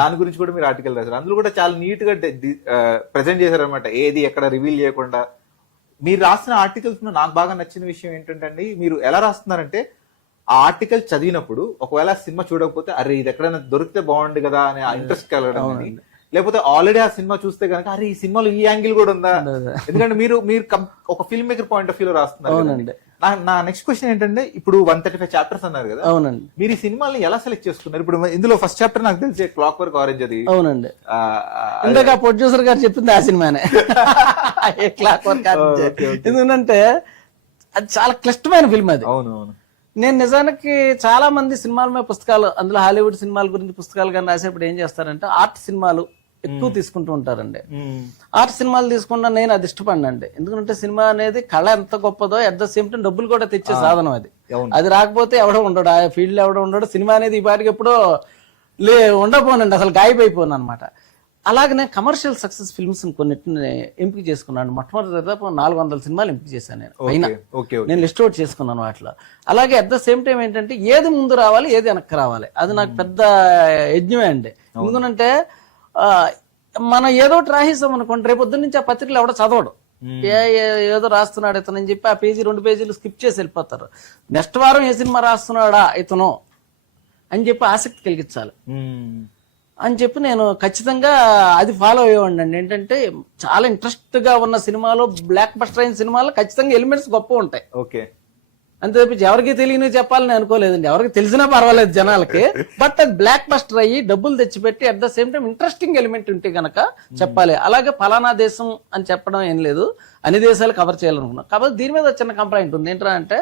దాని గురించి కూడా మీరు ఆర్టికల్ రాశారు. అందులో కూడా చాలా నీట్ గా ప్రెజెంట్ చేశారు అనమాట, ఏది ఎక్కడ రివీల్ చేయకుండా. మీరు రాసిన ఆర్టికల్స్ నాకు బాగా నచ్చిన విషయం ఏంటంటే అండి, మీరు ఎలా రాస్తున్నారంటే ఆ ఆర్టికల్ చదివినప్పుడు ఒకవేళ సినిమా చూడకపోతే అరే ఇది ఎక్కడైనా దొరికితే బాగుంది కదా అనే ఇంట్రెస్ట్ కలగడం, లేకపోతే ఆల్రెడీ ఆ సినిమా చూస్తే కనుక అరే ఈ సినిమాలో ఈ యాంగిల్ కూడా ఉందా, ఎందుకంటే మీరు ఒక film maker point of view లో రాస్తున్నారు. నా నెక్స్ట్ క్వశ్చన్ ఏంటంటే, ఇప్పుడు 135 చాప్టర్స్ అన్నారు కదా, అవునండి, మీరు ఈ సినిమాని ఎలా సెలెక్ట్ చేసుకున్నారు? ఇప్పుడు ఇందులో ఫస్ట్ చాప్టర్ నాకు తెలిసి క్లాక్ వర్క్ ఆరెంజ్, అది అవునండి, ఇందాక ప్రొడ్యూసర్ గారు చెప్పింది ఆ సినిమానే క్లాక్ వర్క్ ఆరెంజ్. ఎందుకంటే అది చాలా క్లిష్టమైన ఫిల్మ్ అది. అవును. నేను నిజానికి చాలా మంది సినిమాల మీద పుస్తకాలు, అందులో హాలీవుడ్ సినిమాల గురించి పుస్తకాలు కానీ రాసేప్పుడు ఏం చేస్తారంటే ఆర్ట్ సినిమాలు ఎక్కువ తీసుకుంటూ ఉంటారండి. ఆర్ట్ సినిమాలు తీసుకున్నా నేను అది ఇష్టపడినండి. ఎందుకంటే సినిమా అనేది కళ ఎంత గొప్పదో అట్ ద సేమ్ టైం డబ్బులు కూడా తెచ్చే సాధనం అది. అది రాకపోతే ఎవడో ఉండడు, ఆ ఫీల్డ్ ఎవడో ఉండడు. సినిమా అనేది ఈ పాటికి ఎప్పుడో ఉండపోనండి, అసలు గాయపోయిపోను అనమాట. అలాగే నేను కమర్షియల్ సక్సెస్ ఫిల్మ్స్ కొన్నిటిని ఎంపిక చేసుకున్నాను. మొట్టమొదటి 400 సినిమాలు ఎంపిక చేశాను నేను పైన. నేను లిస్ట్ అవుట్ చేసుకున్నాను వాటిలో. అలాగే అట్ ద సేమ్ టైం ఏంటంటే ఏది ముందు రావాలి ఏది వెనక్కి రావాలి, అది నాకు పెద్ద యజ్ఞమే అండి. ఎందుకంటే మనం ఏదో రాసేసాం అనుకోండి, రేపు పొద్దున్న నుంచి ఆ పత్రికలు ఎవడో చదవడు, ఏదో రాస్తున్నాడు ఇతను అని చెప్పి ఆ పేజీ 2 పేజీలు స్కిప్ చేసి వెళ్ళిపోతారు. నెక్స్ట్ వారం ఏ సినిమా రాస్తున్నాడా ఇతను అని చెప్పి ఆసక్తి కలిగించాలి అని చెప్పి నేను ఖచ్చితంగా అది ఫాలో అయ్యేవాడిని అండి. ఏంటంటే చాలా ఇంట్రెస్ట్ గా ఉన్న సినిమాలో, బ్లాక్ బస్టర్ అయిన సినిమాలో ఖచ్చితంగా ఎలిమెంట్స్ గొప్ప ఉంటాయి. ఓకే, అంతే తప్పించి ఎవరికి తెలియని చెప్పాలని అనుకోలేదండి. ఎవరికి తెలిసినా పర్వాలేదు జనాలకి, బట్ అది బ్లాక్ బస్టర్ అయ్యి డబ్బులు తెచ్చిపెట్టి at the same time interesting element ఉంటే గనక చెప్పాలి. అలాగే ఫలానా దేశం అని చెప్పడం ఏం లేదు, అన్ని దేశాలు కవర్ చేయాలనుకున్నాం. కాబట్టి దీని మీద చిన్న కంప్లైంట్ ఉంది. ఏంటంటే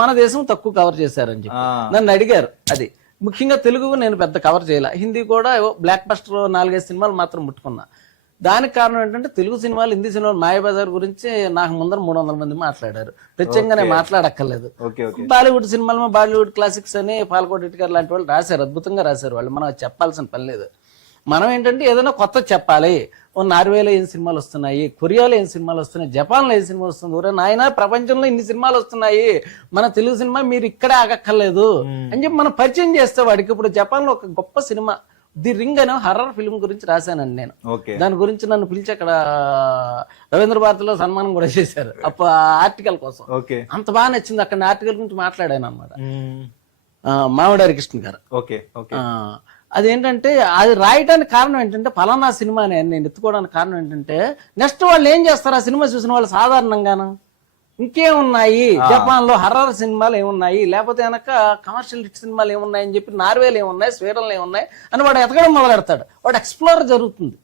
మన దేశం తక్కువ కవర్ చేశారని చెప్పి నన్ను అడిగారు. అది ముఖ్యంగా తెలుగు నేను పెద్ద కవర్ చేయాల, హిందీ కూడా బ్లాక్ బస్టర్ 4-5 సినిమాలు మాత్రం ముట్టుకున్నా. దానికి కారణం ఏంటంటే తెలుగు సినిమాలు, హిందీ సినిమాలు, మాయాబజార్ గురించి నాకు ముందర 300 మంది మాట్లాడారు. ప్రత్యేకంగానే మాట్లాడక్కర్లేదు. బాలీవుడ్ సినిమాలు, బాలీవుడ్ క్లాసిక్స్ అని పాల్కోట్ ఇటుకర్ లాంటి వాళ్ళు రాశారు, అద్భుతంగా రాశారు వాళ్ళు. మనం చెప్పాల్సిన పని లేదు. మనం ఏంటంటే ఏదైనా కొత్త చెప్పాలి. నార్వేలో ఏం సినిమాలు వస్తున్నాయి, కొరియాలో ఏం సినిమాలు వస్తున్నాయి, జపాన్లో ఏం సినిమా వస్తుంది, ఒరే నాయన ప్రపంచంలో ఇన్ని సినిమాలు వస్తున్నాయి, మన తెలుగు సినిమా మీరు ఇక్కడే ఆగక్కర్లేదు అని చెప్పి మనం పరిచయం చేస్తే వాడికి. ఇప్పుడు జపాన్ లో ఒక గొప్ప సినిమా ది రింగ్ అనే హర్రర్ ఫిల్మ్ గురించి రాశానండి నేను. దాని గురించి నన్ను పిలిచి అక్కడ రవీంద్ర భారతిలో సన్మానం కూడా చేశారు ఆర్టికల్ కోసం. అంత బాగా నచ్చింది. అక్కడ ఆర్టికల్ గురించి మాట్లాడాను అనమాట మామిడారి కృష్ణ గారు. అదేంటంటే అది రాయడానికి కారణం ఏంటంటే ఫలానా సినిమా నేను ఎత్తుకోవడానికి కారణం ఏంటంటే నెక్స్ట్ వాళ్ళు ఏం చేస్తారు, ఆ సినిమా చూసిన వాళ్ళు సాధారణంగాను ఇంకేమున్నాయి జపాన్ లో హర్రర్ సినిమాలు ఏమున్నాయి, లేకపోతే కనుక కమర్షియల్ హిట్ సినిమాలు ఏమున్నాయి అని చెప్పి నార్వేలు ఏమున్నాయి, స్వీడన్లు ఏమున్నాయి అని వాడు ఎతకడం మొదలెడతాడు. వాడు ఎక్స్ప్లోర్ జరుగుతుంది.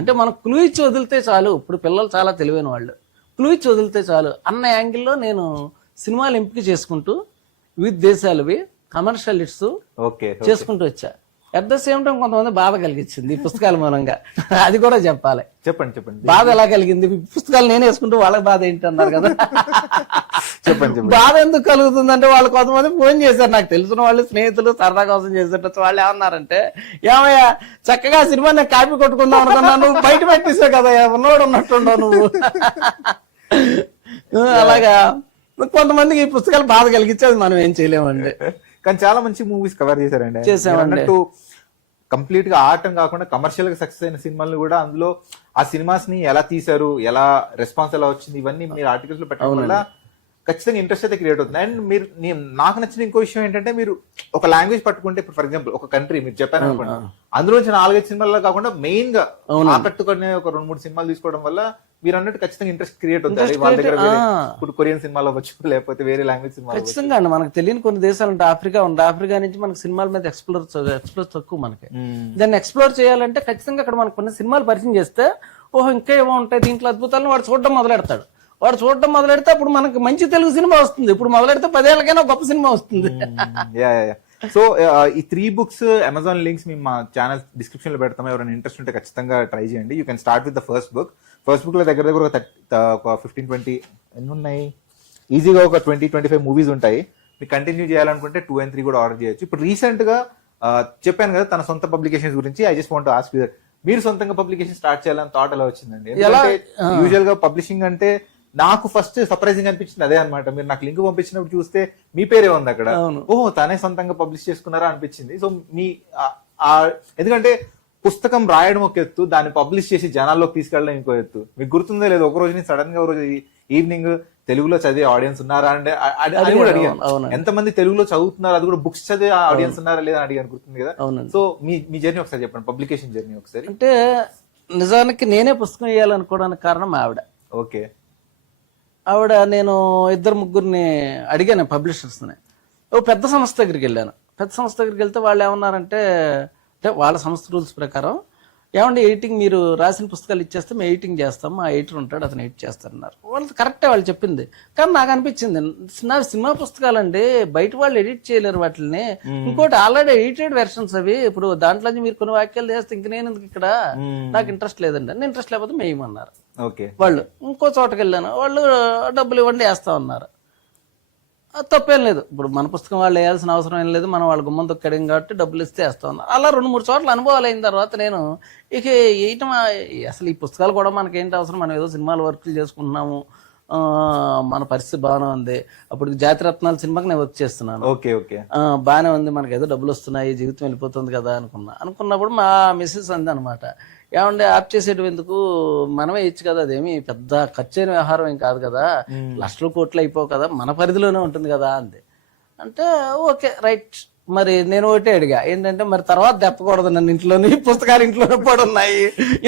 అంటే మనం క్లూ ఇచ్చి వదిలితే చాలు. ఇప్పుడు పిల్లలు చాలా తెలివైన వాళ్ళు, క్లూ ఇచ్చి వదిలితే చాలు అన్న యాంగిల్లో నేను సినిమాలు ఎంపిక చేసుకుంటూ వివిధ దేశాలవి కమర్షియల్ హిట్స్ చేసుకుంటూ వచ్చా. అట్ ద సేమ్ టైం కొంతమంది బాధ కలిగించింది ఈ పుస్తకాల మూలంగా. అది కూడా చెప్పాలి. చెప్పండి. బాధ ఎలా కలిగింది? పుస్తకాలు నేను వేసుకుంటూ వాళ్ళకి బాధ ఏంటి అన్నారు కదా. చెప్పండి. బాధ ఎందుకు కలుగుతుందంటే వాళ్ళు కొంతమంది ఫోన్ చేశారు, నాకు తెలిసిన వాళ్ళు, స్నేహితులు, సరదా కోసం చేసేటట్టు. వాళ్ళు ఏమన్నారంటే, ఏమయ్యా చక్కగా సినిమా నేను కాపీ కొట్టుకుందాం అనుకున్నా, నువ్వు బయట పెట్టేసావు కదా, ఉన్నోడు ఉన్నట్టుండవు నువ్వు. అలాగా కొంతమందికి ఈ పుస్తకాలు బాధ కలిగించేది మనం ఏం చేయలేమండి. కానీ చాలా మంచి మూవీస్ కవర్ చేశారండి. చేసామన్నట్టు కంప్లీట్ గా ఆర్ట్ అని కాకుండా కమర్షియల్ గా సక్సెస్ అయిన సినిమాలు కూడా, అందులో ఆ సినిమాస్ ని ఎలా తీశారు, ఎలా రెస్పాన్స్ ఎలా వచ్చింది, ఇవన్నీ మీరు ఆర్టికల్స్ లో పెట్టడం వల్ల ఖచ్చితంగా ఇంట్రెస్ట్ అయితే క్రియేట్ అవుతుంది. అండ్ మీరు నాకు నచ్చిన ఇంకో విషయం ఏంటంటే, మీరు ఒక లాంగ్వేజ్ పట్టుకుంటే, ఇప్పుడు ఫర్ ఎగ్జాంపుల్ ఒక కంట్రీ మీరు జపాన్ అనుకోండి, అందులో 4-5 సినిమాల్లో కాకుండా మెయిన్ గా ఆకట్టుకునే ఒక 2-3 సినిమాలు తీసుకోవడం వల్ల మీరు అన్నట్టు ఖచ్చితంగా ఇంట్రెస్ట్ క్రియేట్ అవుతుంది. వాళ్ళ దగ్గర ఇప్పుడు కొరియన్ సినిమాలు అవ్వచ్చు, లేకపోతే వేరే లాంగ్వేజ్ సినిమాలు. ఖచ్చితంగా అండి. మనకు తెలియని కొన్ని దేశాలు ఉంటాయి. ఆఫ్రికా ఉంది, ఆఫ్రికా నుంచి మనకి సినిమాల మీద ఎక్స్ప్లోర్ తక్కువ మనకి. దాన్ని ఎక్స్ప్లోర్ చేయాలంటే ఖచ్చితంగా అక్కడ మనకు కొన్ని సినిమాలు పరిచయం చేస్తే, ఓహో ఇంకా ఏమో ఉంటాయి దీంట్లో అద్భుతాలను వాడు చూడడం మొదలెడతాడు. వాడు చూడడం మొదలెడితే అప్పుడు మనకి మంచి తెలుగు సినిమా వస్తుంది. ఇప్పుడు మొదలెడితే 10 ఏళ్ళకైనా గొప్ప సినిమా వస్తుంది. సో ఈ 3 books అమెజాన్ లింక్స్ మేము మా ఛానల్ డిస్క్రిప్షన్ లో పెడతాము. ఎవరైనా ఇంట్రెస్ట్ ఉంటే ఖచ్చితంగా ట్రై చేయండి. You can start with the first book లో దగ్గర ఒక 15-20 ఎన్ని ఉన్నాయి, ఈజీగా ఒక 20-25 మూవీస్ ఉంటాయి. మీరు కంటిన్యూ చేయాలనుకుంటే 2 and 3 కూడా ఆర్డర్ చేయొచ్చు. ఇప్పుడు రీసెంట్ గా చెప్పాను కదా తన సొంత పబ్లికేషన్స్ గురించి. I just want to ask you that, మీరు సొంతంగా పబ్లికేషన్ స్టార్ట్ చేయాలని థాట్ ఎలా వచ్చిందండి? యూజువల్ గా పబ్లిషింగ్ అంటే నాకు ఫస్ట్ సర్ప్రైజింగ్ అనిపించింది అదే అనమాట. మీరు నాకు లింక్ పంపించినప్పుడు చూస్తే మీ పేరే ఉంది అక్కడ. ఓహో తనే సొంతంగా పబ్లిష్ చేసుకున్నారా అనిపించింది. సో మీ ఎందుకంటే పుస్తకం రాయడం ఒక ఎత్తు, దాన్ని పబ్లిష్ చేసి జనాల్లోకి తీసుకెళ్ళడం ఇంకో ఎత్తు. మీకు గుర్తుందో లేదు, ఒక రోజు సడన్ గా ఒక రోజు ఈవినింగ్ తెలుగులో చదివే ఆడియన్స్ ఉన్నారా అంటే అది కూడా అడిగాను. ఎంతమంది తెలుగులో చదువుతున్నారు, అది కూడా బుక్స్ చదివే ఆడియన్స్ ఉన్నారా లేదా అని అడిగాను. గుర్తుంది కదా? సో మీ జర్నీ ఒకసారి చెప్పండి, పబ్లికేషన్ జర్నీ ఒకసారి. అంటే నిజానికి నేనే పుస్తకం వేయాలనుకోవడానికి కారణం ఆవిడ. ఓకే. ఆవిడ నేను 2-3 అడిగాను పబ్లిషర్స్ని. ఓ పెద్ద సంస్థ దగ్గరికి వెళ్ళాను. పెద్ద సంస్థ దగ్గరికి వెళ్తే వాళ్ళు ఏమన్నారంటే, అంటే వాళ్ళ సంస్థ రూల్స్ ప్రకారం, ఏమంటే ఎడిటింగ్ మీరు రాసిన పుస్తకాలు ఇచ్చేస్తే మేము ఎడిటింగ్ చేస్తాం, మా ఎడిటర్ ఉంటాడు అతను ఎడిట్ చేస్తారన్నారు. వాళ్ళు కరెక్టే వాళ్ళు చెప్పింది. కానీ నాకు అనిపించింది నా సినిమా పుస్తకాలండి బయట వాళ్ళు ఎడిట్ చేయలేరు వాటిని. ఇంకోటి ఆల్రెడీ ఎడిటెడ్ వెర్షన్స్ అవి. ఇప్పుడు దాంట్లో మీరు కొన్ని వాక్యాలు చేస్తే ఇంక నేను ఎందుకు ఇక్కడ, నాకు ఇంట్రెస్ట్ లేదండి. నేను ఇంట్రెస్ట్ లేకపోతే మేమన్నారు వాళ్ళు. ఇంకో చోటకి వెళ్ళాను, వాళ్ళు డబ్బులు ఇవ్వండి వేస్తా ఉన్నారు. తప్పేం లేదు. ఇప్పుడు మన పుస్తకం వాళ్ళు వేయాల్సిన అవసరం ఏం లేదు, మనం వాళ్ళ గుమ్మం తొక్కడం కాబట్టి డబ్బులు ఇస్తే వేస్తా ఉన్నారు. అలా 2-3 చోట్ల అనుభవాలు అయిన తర్వాత నేను ఇక వేయటం, అసలు ఈ పుస్తకాలు కూడా మనకేంటి అవసరం, మనం ఏదో సినిమాలు వర్కులు చేసుకుంటున్నాము, మన పరిస్థితి బాగానే ఉంది. అప్పుడు జాతిరత్నాల సినిమాకి నేను వర్క్ చేస్తున్నాను, బాగానే ఉంది, మనకి ఏదో డబ్బులు వస్తున్నాయి, జీవితం వెళ్ళిపోతుంది కదా అనుకున్నప్పుడు మా మిస్సెస్ అంది అనమాట, ఏమంటే ఆప్ చేసేటం ఎందుకు, మనమే ఇచ్చు కదా, అదేమి పెద్ద ఖర్చైన వ్యవహారం ఏం కాదు కదా, లక్షలు కోట్లు అయిపోవు కదా, మన పరిధిలోనే ఉంటుంది కదా అంది. అంటే ఓకే రైట్. మరి నేను ఒకటే అడిగా, ఏంటంటే మరి తర్వాత తెప్పకూడదు నన్ను, ఇంట్లోని పుస్తకాలు ఇంట్లోనే పడి ఉన్నాయి,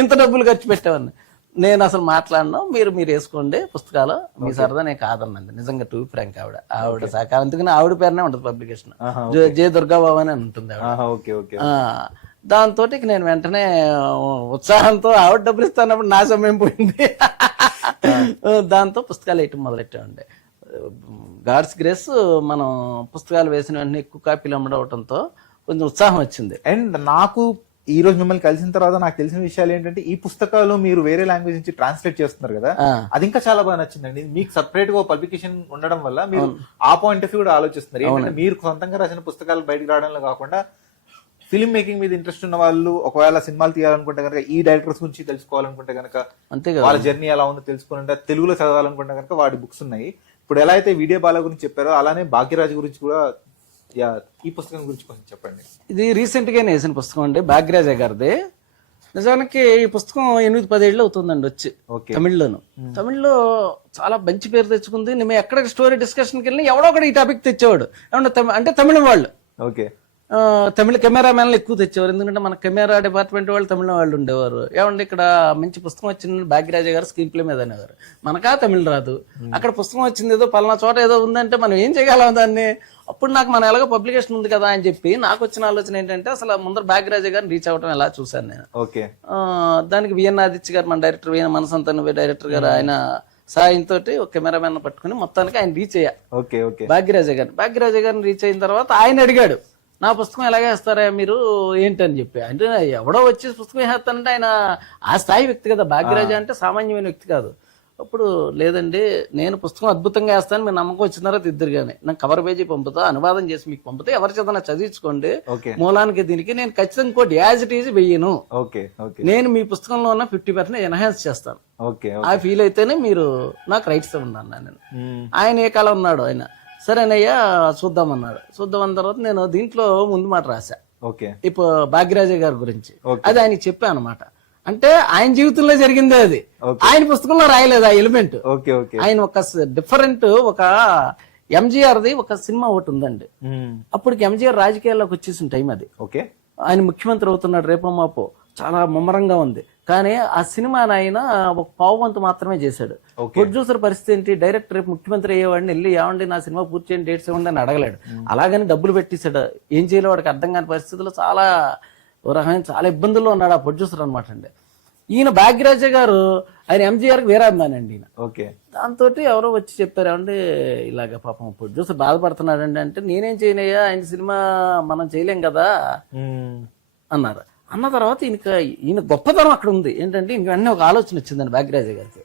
ఇంత డబ్బులు ఖర్చు పెట్టామని. నేను అసలు మాట్లాడను, మీరు వేసుకోండి పుస్తకాలు, మీ సరదా నేను కాదన్నది. నిజంగా టూ ఫ్రాంక్ ఆవిడ సహకారం. ఎందుకని ఆవిడ పేరునే ఉంటుంది పబ్లికేషన్, జే దుర్గాబాబు అని ఉంటుంది ఆవిడ. దాంతో నేను వెంటనే ఉత్సాహంతో ఆవిడ డబ్బులు ఇస్తానప్పుడు నా సమయం పోయింది. దాంతో పుస్తకాలు వేయటం మొదలెట్టామండి. గాడ్స్ గ్రేస్ మనం పుస్తకాలు వేసిన వెంటనే ఎక్కువ కాపీలు అమ్మడవటంతో కొంచెం ఉత్సాహం వచ్చింది. అండ్ నాకు ఈ రోజు మిమ్మల్ని కలిసిన తర్వాత నాకు తెలిసిన విషయాలు ఏంటంటే ఈ పుస్తకాలు మీరు వేరే లాంగ్వేజ్ నుంచి ట్రాన్స్లేట్ చేస్తున్నారు కదా, అది ఇంకా చాలా బాగా నచ్చిందండి. మీకు సపరేట్ గా పబ్లికేషన్ ఉండడం వల్ల మీరు ఆ పాయింట్ ఆఫ్ వ్యూ కూడా ఆలోచిస్తున్నారు. ఏంటంటే మీరు సొంతంగా రాసిన పుస్తకాలు బయటకు రావడంలో కాకుండా ఫిల్మ్ మేకింగ్ మీద ఇంట్రెస్ట్ ఉన్న వాళ్ళు ఒకవేళ సినిమాలు తీయాలనుకుంటే కనుక, ఈ డైరెక్టర్స్ గురించి తెలుసుకోవాలనుకుంటే కనుక, వాళ్ళ జర్నీ ఎలా ఉందో తెలుసుకోవాలంటే, తెలుగులో చదవాలనుకుంటే కనుక వాటి బుక్స్ ఉన్నాయి. ఇప్పుడు ఎలా అయితే వీడియో బాల గురించి చెప్పారో అలానే భాగ్యరాజు గురించి కూడా ఈ పుస్తకం గురించి కొంచెం చెప్పండి. ఇది రీసెంట్ గా వేసిన పుస్తకం అండి, భాగ్యరాజ గారిది. నిజానికి ఈ పుస్తకం 8-10 ఏళ్ళు అవుతుందండి వచ్చి తమిళ్లోను. తమిళ్లో చాలా మంచి పేరు తెచ్చుకుంది. మేము ఎక్కడ స్టోరీ డిస్కషన్కి వెళ్ళినా ఎవడో ఒకటి ఈ టాపిక్ తెచ్చేవాడు. అంటే తమిళం వాళ్ళు, ఓకే, తమిళ కెమెరామెన్లు ఎక్కువ తెచ్చేవారు. ఎందుకంటే మన కెమెరా డిపార్ట్మెంట్ వాళ్ళు తమిళ వాళ్ళు ఉండేవారు. ఏమంటే ఇక్కడ మంచి పుస్తకం వచ్చింది భాగ్యరాజ గారు స్క్రీన్ ప్లే మీద అనేవారు. మనకా తమిళ రాదు, అక్కడ పుస్తకం వచ్చింది ఏదో పలానా చోట ఏదో ఉందంటే మనం ఏం చేయగలం దాన్ని. అప్పుడు నాకు మన ఎలాగో పబ్లికేషన్ ఉంది కదా అని చెప్పి నాకు వచ్చిన ఆలోచన ఏంటంటే అసలు ముందర భాగ్యరాజ గారిని రీచ్ అవ్వడం ఎలా చూశాను నేను. దానికి విఎన్ ఆదిత్య గారు మన డైరెక్టర్, విఎన్ మనసంతను డైరెక్టర్ గారు, ఆయన సాయంతో ఒక కెమెరామెన్ పట్టుకుని మొత్తానికి ఆయన రీచ్ అయ్యా భాగ్యరాజ గారిని. భాగ్యరాజ గారిని రీచ్ అయిన తర్వాత ఆయన అడిగాడు, నా పుస్తకం ఎలాగే వేస్తారా మీరు ఏంటని చెప్పి. అంటే ఎవడో వచ్చి పుస్తకం వేస్తానంటే ఆయన ఆ స్థాయి వ్యక్తి కదా, భాగ్యరాజ అంటే సామాన్యమైన వ్యక్తి కాదు. అప్పుడు లేదండి నేను పుస్తకం అద్భుతంగా వేస్తాను, మీరు నమ్మకం వచ్చిన తర్వాత ఇద్దరు కానీ నాకు కవర్ పేజీ పంపుతా, అనువాదం చేసి మీకు పంపుతా, ఎవరి చేత చదివించుకోండి, మూలానికి దీనికి నేను ఖచ్చితంగా ఇంకోటి యాజ్ ఇట్ ఈజ్ వెయ్యను, నేను మీ పుస్తకంలో ఉన్న 50% ఎన్హాన్స్ చేస్తాను, ఆ ఫీల్ అయితేనే మీరు నాకు రైట్స్ ఉన్నాను నేను. ఆయన ఏ కాలం ఉన్నాడు ఆయన, సరేనయ్యా చూద్దామన్నాడు. చూద్దామన్న తర్వాత నేను దీంట్లో ముందు మాట రాశా ఇప్పుడు భాగ్యరాజ గారి గురించి. అది ఆయనకి చెప్పాను అనమాట. అంటే ఆయన జీవితంలో జరిగిందే అది, ఆయన పుస్తకంలో రాయలేదు ఆ ఎలిమెంట్. ఆయన ఒక డిఫరెంట్ ఒక ఎంజీఆర్ది ఒక సినిమా ఒకటి ఉందండి. అప్పటికి ఎంజీఆర్ రాజకీయాల్లోకి వచ్చేసిన టైం అది. ఆయన ముఖ్యమంత్రి అవుతున్నాడు రేపో మాపో, చాలా ముమ్మరంగా ఉంది. కానీ ఆ సినిమాని ఆయన ఒక పావువంతు మాత్రమే చేశాడు. ప్రొడ్యూసర్ పరిస్థితి ఏంటి, డైరెక్టర్ రేపు ముఖ్యమంత్రి అయ్యేవాడిని వెళ్ళి ఏమండి నా సినిమా పూర్తి చేయండి, డేట్స్ ఇవ్వండి అని అడగలేడు. అలాగని డబ్బులు పెట్టేశాడు. ఏం చేయాలో వాడికి అర్థం కాని పరిస్థితుల్లో చాలా రకమైన చాలా ఇబ్బందుల్లో ఉన్నాడు ఆ ప్రొడ్యూసర్ అనమాట అండి. ఈయన భాగ్యరాజ గారు ఆయన ఎంజీఆర్కి వేరే అభిమానండి ఈయన. దాంతో ఎవరో వచ్చి చెప్పారు, ఏమంటే ఇలాగ పాపం ప్రొడ్యూసర్ బాధపడుతున్నాడండి. అంటే నేనేం చేయనయ్యా, ఆయన సినిమా మనం చేయలేం కదా అన్నారు. అన్న తర్వాత ఈయన గొప్పతనం అక్కడ ఉంది ఏంటంటే వెంటనే ఒక ఆలోచన వచ్చిందండి భాగ్యరాజ గారికి.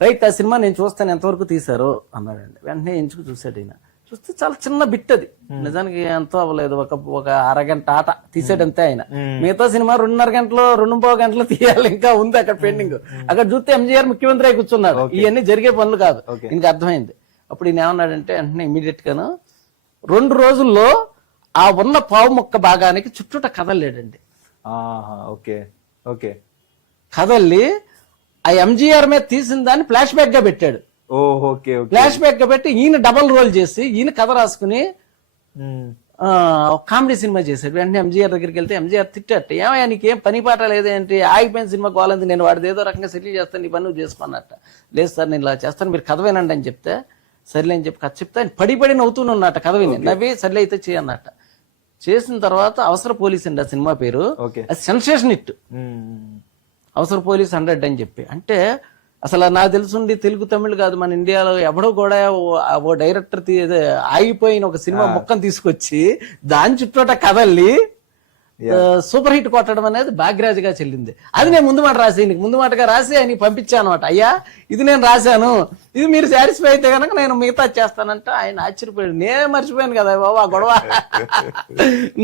రైట్, ఆ సినిమా నేను చూస్తాను, ఎంతవరకు తీశారో అన్నాడండి. వెంటనే ఎంచుకు చూశాడు. ఈయన చూస్తే చాలా చిన్న బిట్ అది, నిజానికి ఎంతో అవ్వలేదు, ఒక అరగంట ఆట తీసాడంతే ఆయన. మిగతా సినిమా 2.5 గంటలు 2.25 గంటలు తీయాలి, ఇంకా ఉంది అక్కడ పెండింగ్. అక్కడ చూస్తే ఎంజీఆర్ ముఖ్యమంత్రి అయి కూర్చున్నారు. ఇవన్నీ జరిగే పనులు కాదు. ఇంకా అర్థమైంది. అప్పుడు ఈయన ఏమన్నాడంటే వెంటనే ఇమీడియట్ గాను 2 రోజుల్లో ఆ ఉన్న పావు మొక్క భాగానికి చుట్టూట కదలలేడండి. కదల్లి ఆ ఎంజీఆర్ మీద తీసిన దాన్ని ఫ్లాష్ బ్యాక్ గా పెట్టాడు. ఫ్లాష్ బ్యాక్ గా పెట్టి ఈయన డబల్ రోల్ చేసి ఈయన కథ రాసుకుని కామెడీ సినిమా చేశాడు. వెంటనే ఎంజీఆర్ దగ్గరికి వెళ్తే ఎంజీఆర్ తిట్టట్టు, ఏమయ్యా నీకేం పని పాట లేదేంటి, ఆగిపోయిన సినిమా కావాలంది, నేను వాడిది ఏదో రకంగా సెటిల్ చేస్తాను, నీ పని నువ్వు చేసుకున్నట్ట. లేదు సార్ నేను ఇలా చేస్తాను, మీరు కథ వినండి అని చెప్తే సర్లే అని చెప్పి కథ చెప్తే ఆయన పడి నవ్వుతూనే ఉన్నట్ట. కథ విని నవ్వి సర్లే అయితే చేయన్నట్ట. చేసిన తర్వాత అవసర పోలీస్ అండి ఆ సినిమా పేరు. అది సెన్సేషన్ హిట్, అవసర పోలీస్ 100 అని చెప్పి. అంటే అసలు నాకు తెలుసుండి తెలుగు తమిళ్ కాదు, మన ఇండియాలో ఎవడో కూడా ఓ డైరెక్టర్ ఆగిపోయిన ఒక సినిమా మొక్కను తీసుకొచ్చి దాని చుట్టూట కదల్లి సూపర్ హిట్ కొట్టడం అనేది భాగ్యరాజుగా చెల్లింది. అది నేను ముందు మాటగా రాసి ఆయనకి పంపించాను అనమాట. అయ్యా ఇది నేను రాశాను, ఇది మీరు సాటిస్ఫై అయితే కనుక నేను మిగతా చేస్తానంటే ఆయన ఆశ్చర్యపోయాడు. నేను మర్చిపోయాను కదా బాబు ఆ గొడవ,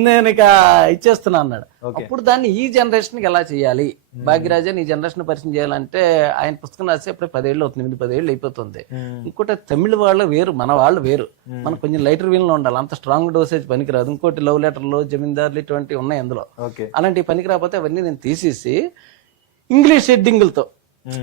నేను ఇక ఇచ్చేస్తున్నా అన్నాడు. అప్పుడు దాన్ని ఈ జనరేషన్ కి ఎలా చేయాలి, భాగ్యరాజన్ ఈ జనరేషన్ పరిచయం చేయాలంటే ఆయన పుస్తకం రాసి అప్పుడే 10 ఏళ్ళు అవుతుంది, 8-10 ఏళ్ళు అయిపోతుంది. ఇంకోటి తమిళ వాళ్ళు వేరు, మన వాళ్ళు వేరు. మనం కొంచెం లైటర్ వీల్ లో ఉండాలి, అంత స్ట్రాంగ్ డోసేజ్ పనికిరాదు. ఇంకోటి లవ్ లెటర్లు, జమీందార్లు ఇటువంటివి ఉన్నాయి అందులో. అలాంటి పనికి రాకపోతే అవన్నీ నేను తీసేసి ఇంగ్లీష్ హెడ్డింగ్లతో,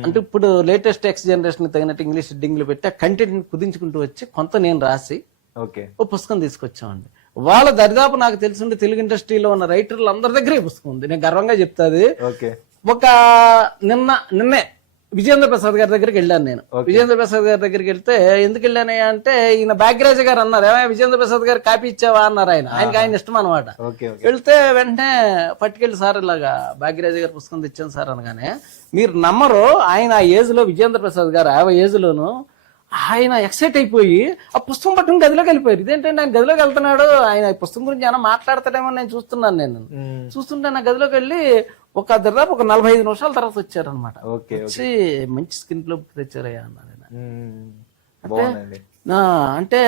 అంటే ఇప్పుడు లేటెస్ట్ ఎక్స్ జనరేషన్ తగినట్టు ఇంగ్లీష్ హెడ్డింగ్లు పెట్టి ఆ కంటెంట్ కుదించుకుంటూ వచ్చి కొంత నేను రాసి ఓ పుస్తకం తీసుకొచ్చామండి. వాళ్ళ దరిదాపు నాకు తెలిసిండే తెలుగు ఇండస్ట్రీలో ఉన్న రైటర్లు అందరి దగ్గర ఈ పుస్తకం ఉంది, నేను గర్వంగా చెప్తాది. ఒక నిన్నే విజయేంద్ర ప్రసాద్ గారి దగ్గరికి వెళ్ళాను నేను. విజయేంద్ర ప్రసాద్ గారి దగ్గరికి వెళ్తే ఎందుకు వెళ్ళానయ్యా అంటే ఈయన భాగ్యరాజ గారు అన్నారు, ఏమైనా విజయేంద్ర ప్రసాద్ గారు కాపీ ఇచ్చావా అన్నారు. ఆయన ఇష్టం అనమాట. వెళ్తే వెంటనే పట్టుకెళ్ళి సార్ ఇలాగా భాగ్యరాజ గారి పుస్తకం తెచ్చాను సార్ అనగానే మీరు నమ్మరు, ఆయన ఆ ఏజ్ లో విజయేంద్ర ప్రసాద్ గారు 50 ఏజ్ లోను ఆయన ఎక్సైట్ అయిపోయి ఆ పుస్తకం పట్టుకుని గదిలోకి వెళ్ళిపోయారు. ఇదేంటంటే ఆయన గదిలోకి వెళ్తున్నాడు, ఆయన ఈ పుస్తకం గురించి ఏమైనా మాట్లాడతాడేమో నేను చూస్తున్నాను. నేను చూస్తుంటే నా గదిలోకి వెళ్ళి దాదాపు ఒక 45 నిమిషాల తర్వాత వచ్చారనమాట. వచ్చి మంచి స్క్రీన్ ప్లే తెచ్చారయ్యా అన్నారు ఆయన. అంటే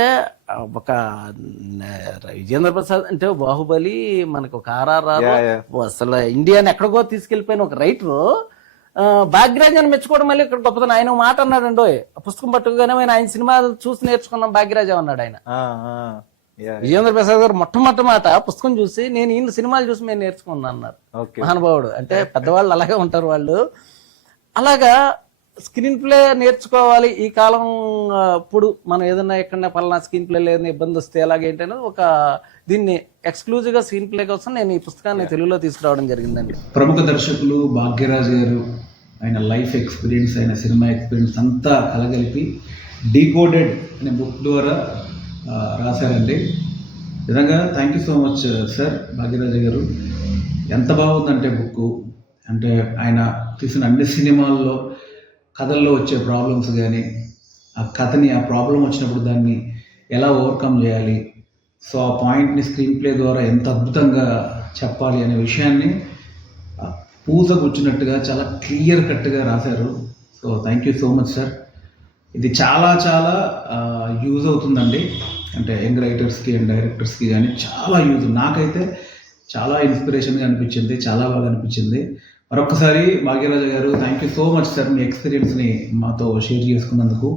ఒక విజేంద్ర ప్రసాద్ అంటే బాహుబలి, మనకు ఒక ఆర్ఆర్ఆర్, అసలు ఇండియాని ఎక్కడికో తీసుకెళ్లిపోయిన ఒక రైటర్ భాగ్యరాజ్ అని మెచ్చుకోవడం మళ్ళీ ఇక్కడ గొప్పదని. ఆయన మాట అన్నాడండో, పుస్తకం పట్టుకుగానే ఆయన సినిమాలు చూసి నేర్చుకున్నాం భాగ్యరాజ్ అన్నాడు ఆయన. విజేంద్ర ప్రసాద్ గారు మొట్టమొదటి మాట పుస్తకం చూసి నేను ఈయన సినిమాలు చూసి మేము నేర్చుకున్నాను అన్నారు. మహానుభావుడు. అంటే పెద్దవాళ్ళు అలాగే ఉంటారు వాళ్ళు. అలాగా స్క్రీన్ ప్లే నేర్చుకోవాలి ఈ కాలం. ఇప్పుడు మనం ఏదన్నా ఎక్కడన్నా పలానా స్క్రీన్ ప్లే లేదని ఇబ్బంది వస్తే ఎలాగేంటనేది ఒక దీన్ని ఎక్స్క్లూజివ్ గా స్క్రీన్ ప్లే కోసం నేను ఈ పుస్తకాన్ని తెలుగులో తీసుకురావడం జరిగిందండి. ప్రముఖ దర్శకులు భాగ్యరాజ్ గారు ఆయన లైఫ్ ఎక్స్పీరియన్స్, ఆయన సినిమా ఎక్స్పీరియన్స్ అంతా కలగలిపి డీకోడెడ్ అనే బుక్ ద్వారా రాశారండి. నిజంగా thank you so much sir Bhagyaraj గారు. ఎంత బాగుందంటే బుక్, అంటే ఆయన తీసిన అన్ని సినిమాల్లో కథల్లో వచ్చే ప్రాబ్లమ్స్ కానీ, ఆ కథని ఆ ప్రాబ్లం వచ్చినప్పుడు దాన్ని ఎలా ఓవర్కమ్ చేయాలి, సో ఆ పాయింట్ని స్క్రీన్ ప్లే ద్వారా ఎంత అద్భుతంగా చెప్పాలి అనే విషయాన్ని పూస కూర్చున్నట్టుగా చాలా క్లియర్ కట్గా రాశారు. So thank you so much sir. ఇది చాలా చాలా యూజ్ అవుతుందండి, అంటే యంగ్ రైటర్స్కి అండ్ డైరెక్టర్స్కి కానీ చాలా యూజ్. నాకైతే చాలా ఇన్స్పిరేషన్గా అనిపించింది, చాలా బాగా అనిపించింది. మరొకసారి Bhagyaraja garu thank you so much sir, మీ ఎక్స్పీరియన్స్ని మాతో షేర్ చేసుకున్నందుకు.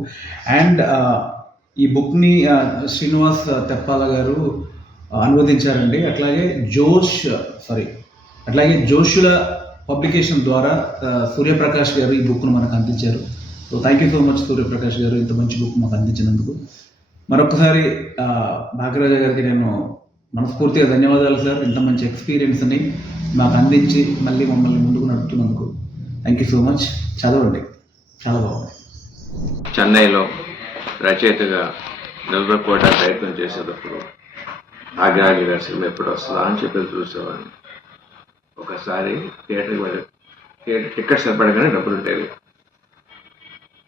అండ్ ఈ బుక్ని శ్రీనివాస్ తెప్పాల గారు అనువదించారండి. అట్లాగే జోషుల పబ్లికేషన్ ద్వారా సూర్యప్రకాష్ గారు ఈ బుక్ను మనకు అందించారు. So thank you so much Suryaprakash గారు, ఇంత మంచి బుక్ మాకు అందించినందుకు. మరొకసారి భాగ్యరాజ గారికి నేను మనస్ఫూర్తిగా ధన్యవాదాలు సార్. ఇంత మంచి ఎక్స్పీరియన్స్ని మాకు అందించి మళ్ళీ మమ్మల్ని ముందుకు నడుపుతున్నందుకు థ్యాంక్ యూ సో మచ్. చదవండి, చాలా బాగుంది. చెన్నైలో రచయితగా నిలబడుకోవడానికి ప్రయత్నం చేసేటప్పుడు భాగ్యరాజ్ గారి సినిమా ఎప్పుడు వస్తుందా అని చెప్పి చూసేవాడిని. ఒకసారి థియేటర్ టికెట్స్ సరిపడగానే డబ్బులు ఉండేవి,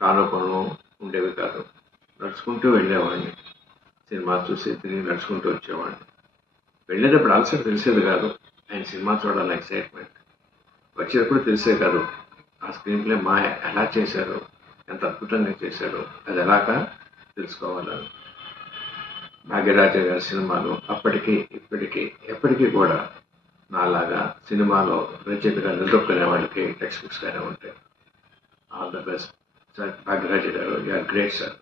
కానుకలు ఉండేవి కాదు. నడుచుకుంటూ వెళ్ళేవాడిని, సినిమా చూసి తిరిగి నడుచుకుంటూ వచ్చేవాడిని. వెళ్ళేటప్పుడు అలసట తెలిసేది కాదు, ఆయన సినిమా చూడాలని ఎక్సైట్మెంట్. వచ్చేటప్పుడు తెలిసేది కాదు ఆ స్క్రీన్ ప్లే ఎలా చేశారు, ఎంత అద్భుతంగా చేశారు, అది ఎలాగా తెలుసుకోవాలని. భాగ్యరాజ గారి సినిమాలు అప్పటికి ఇప్పటికీ ఎప్పటికీ కూడా నాలాగా సినిమాలో రచయితగా నిలదొక్కునే వాళ్ళకి టెక్స్ట్ బుక్స్గానే ఉంటాయి. All the best sir Bhagyaraja garu, you are great sir,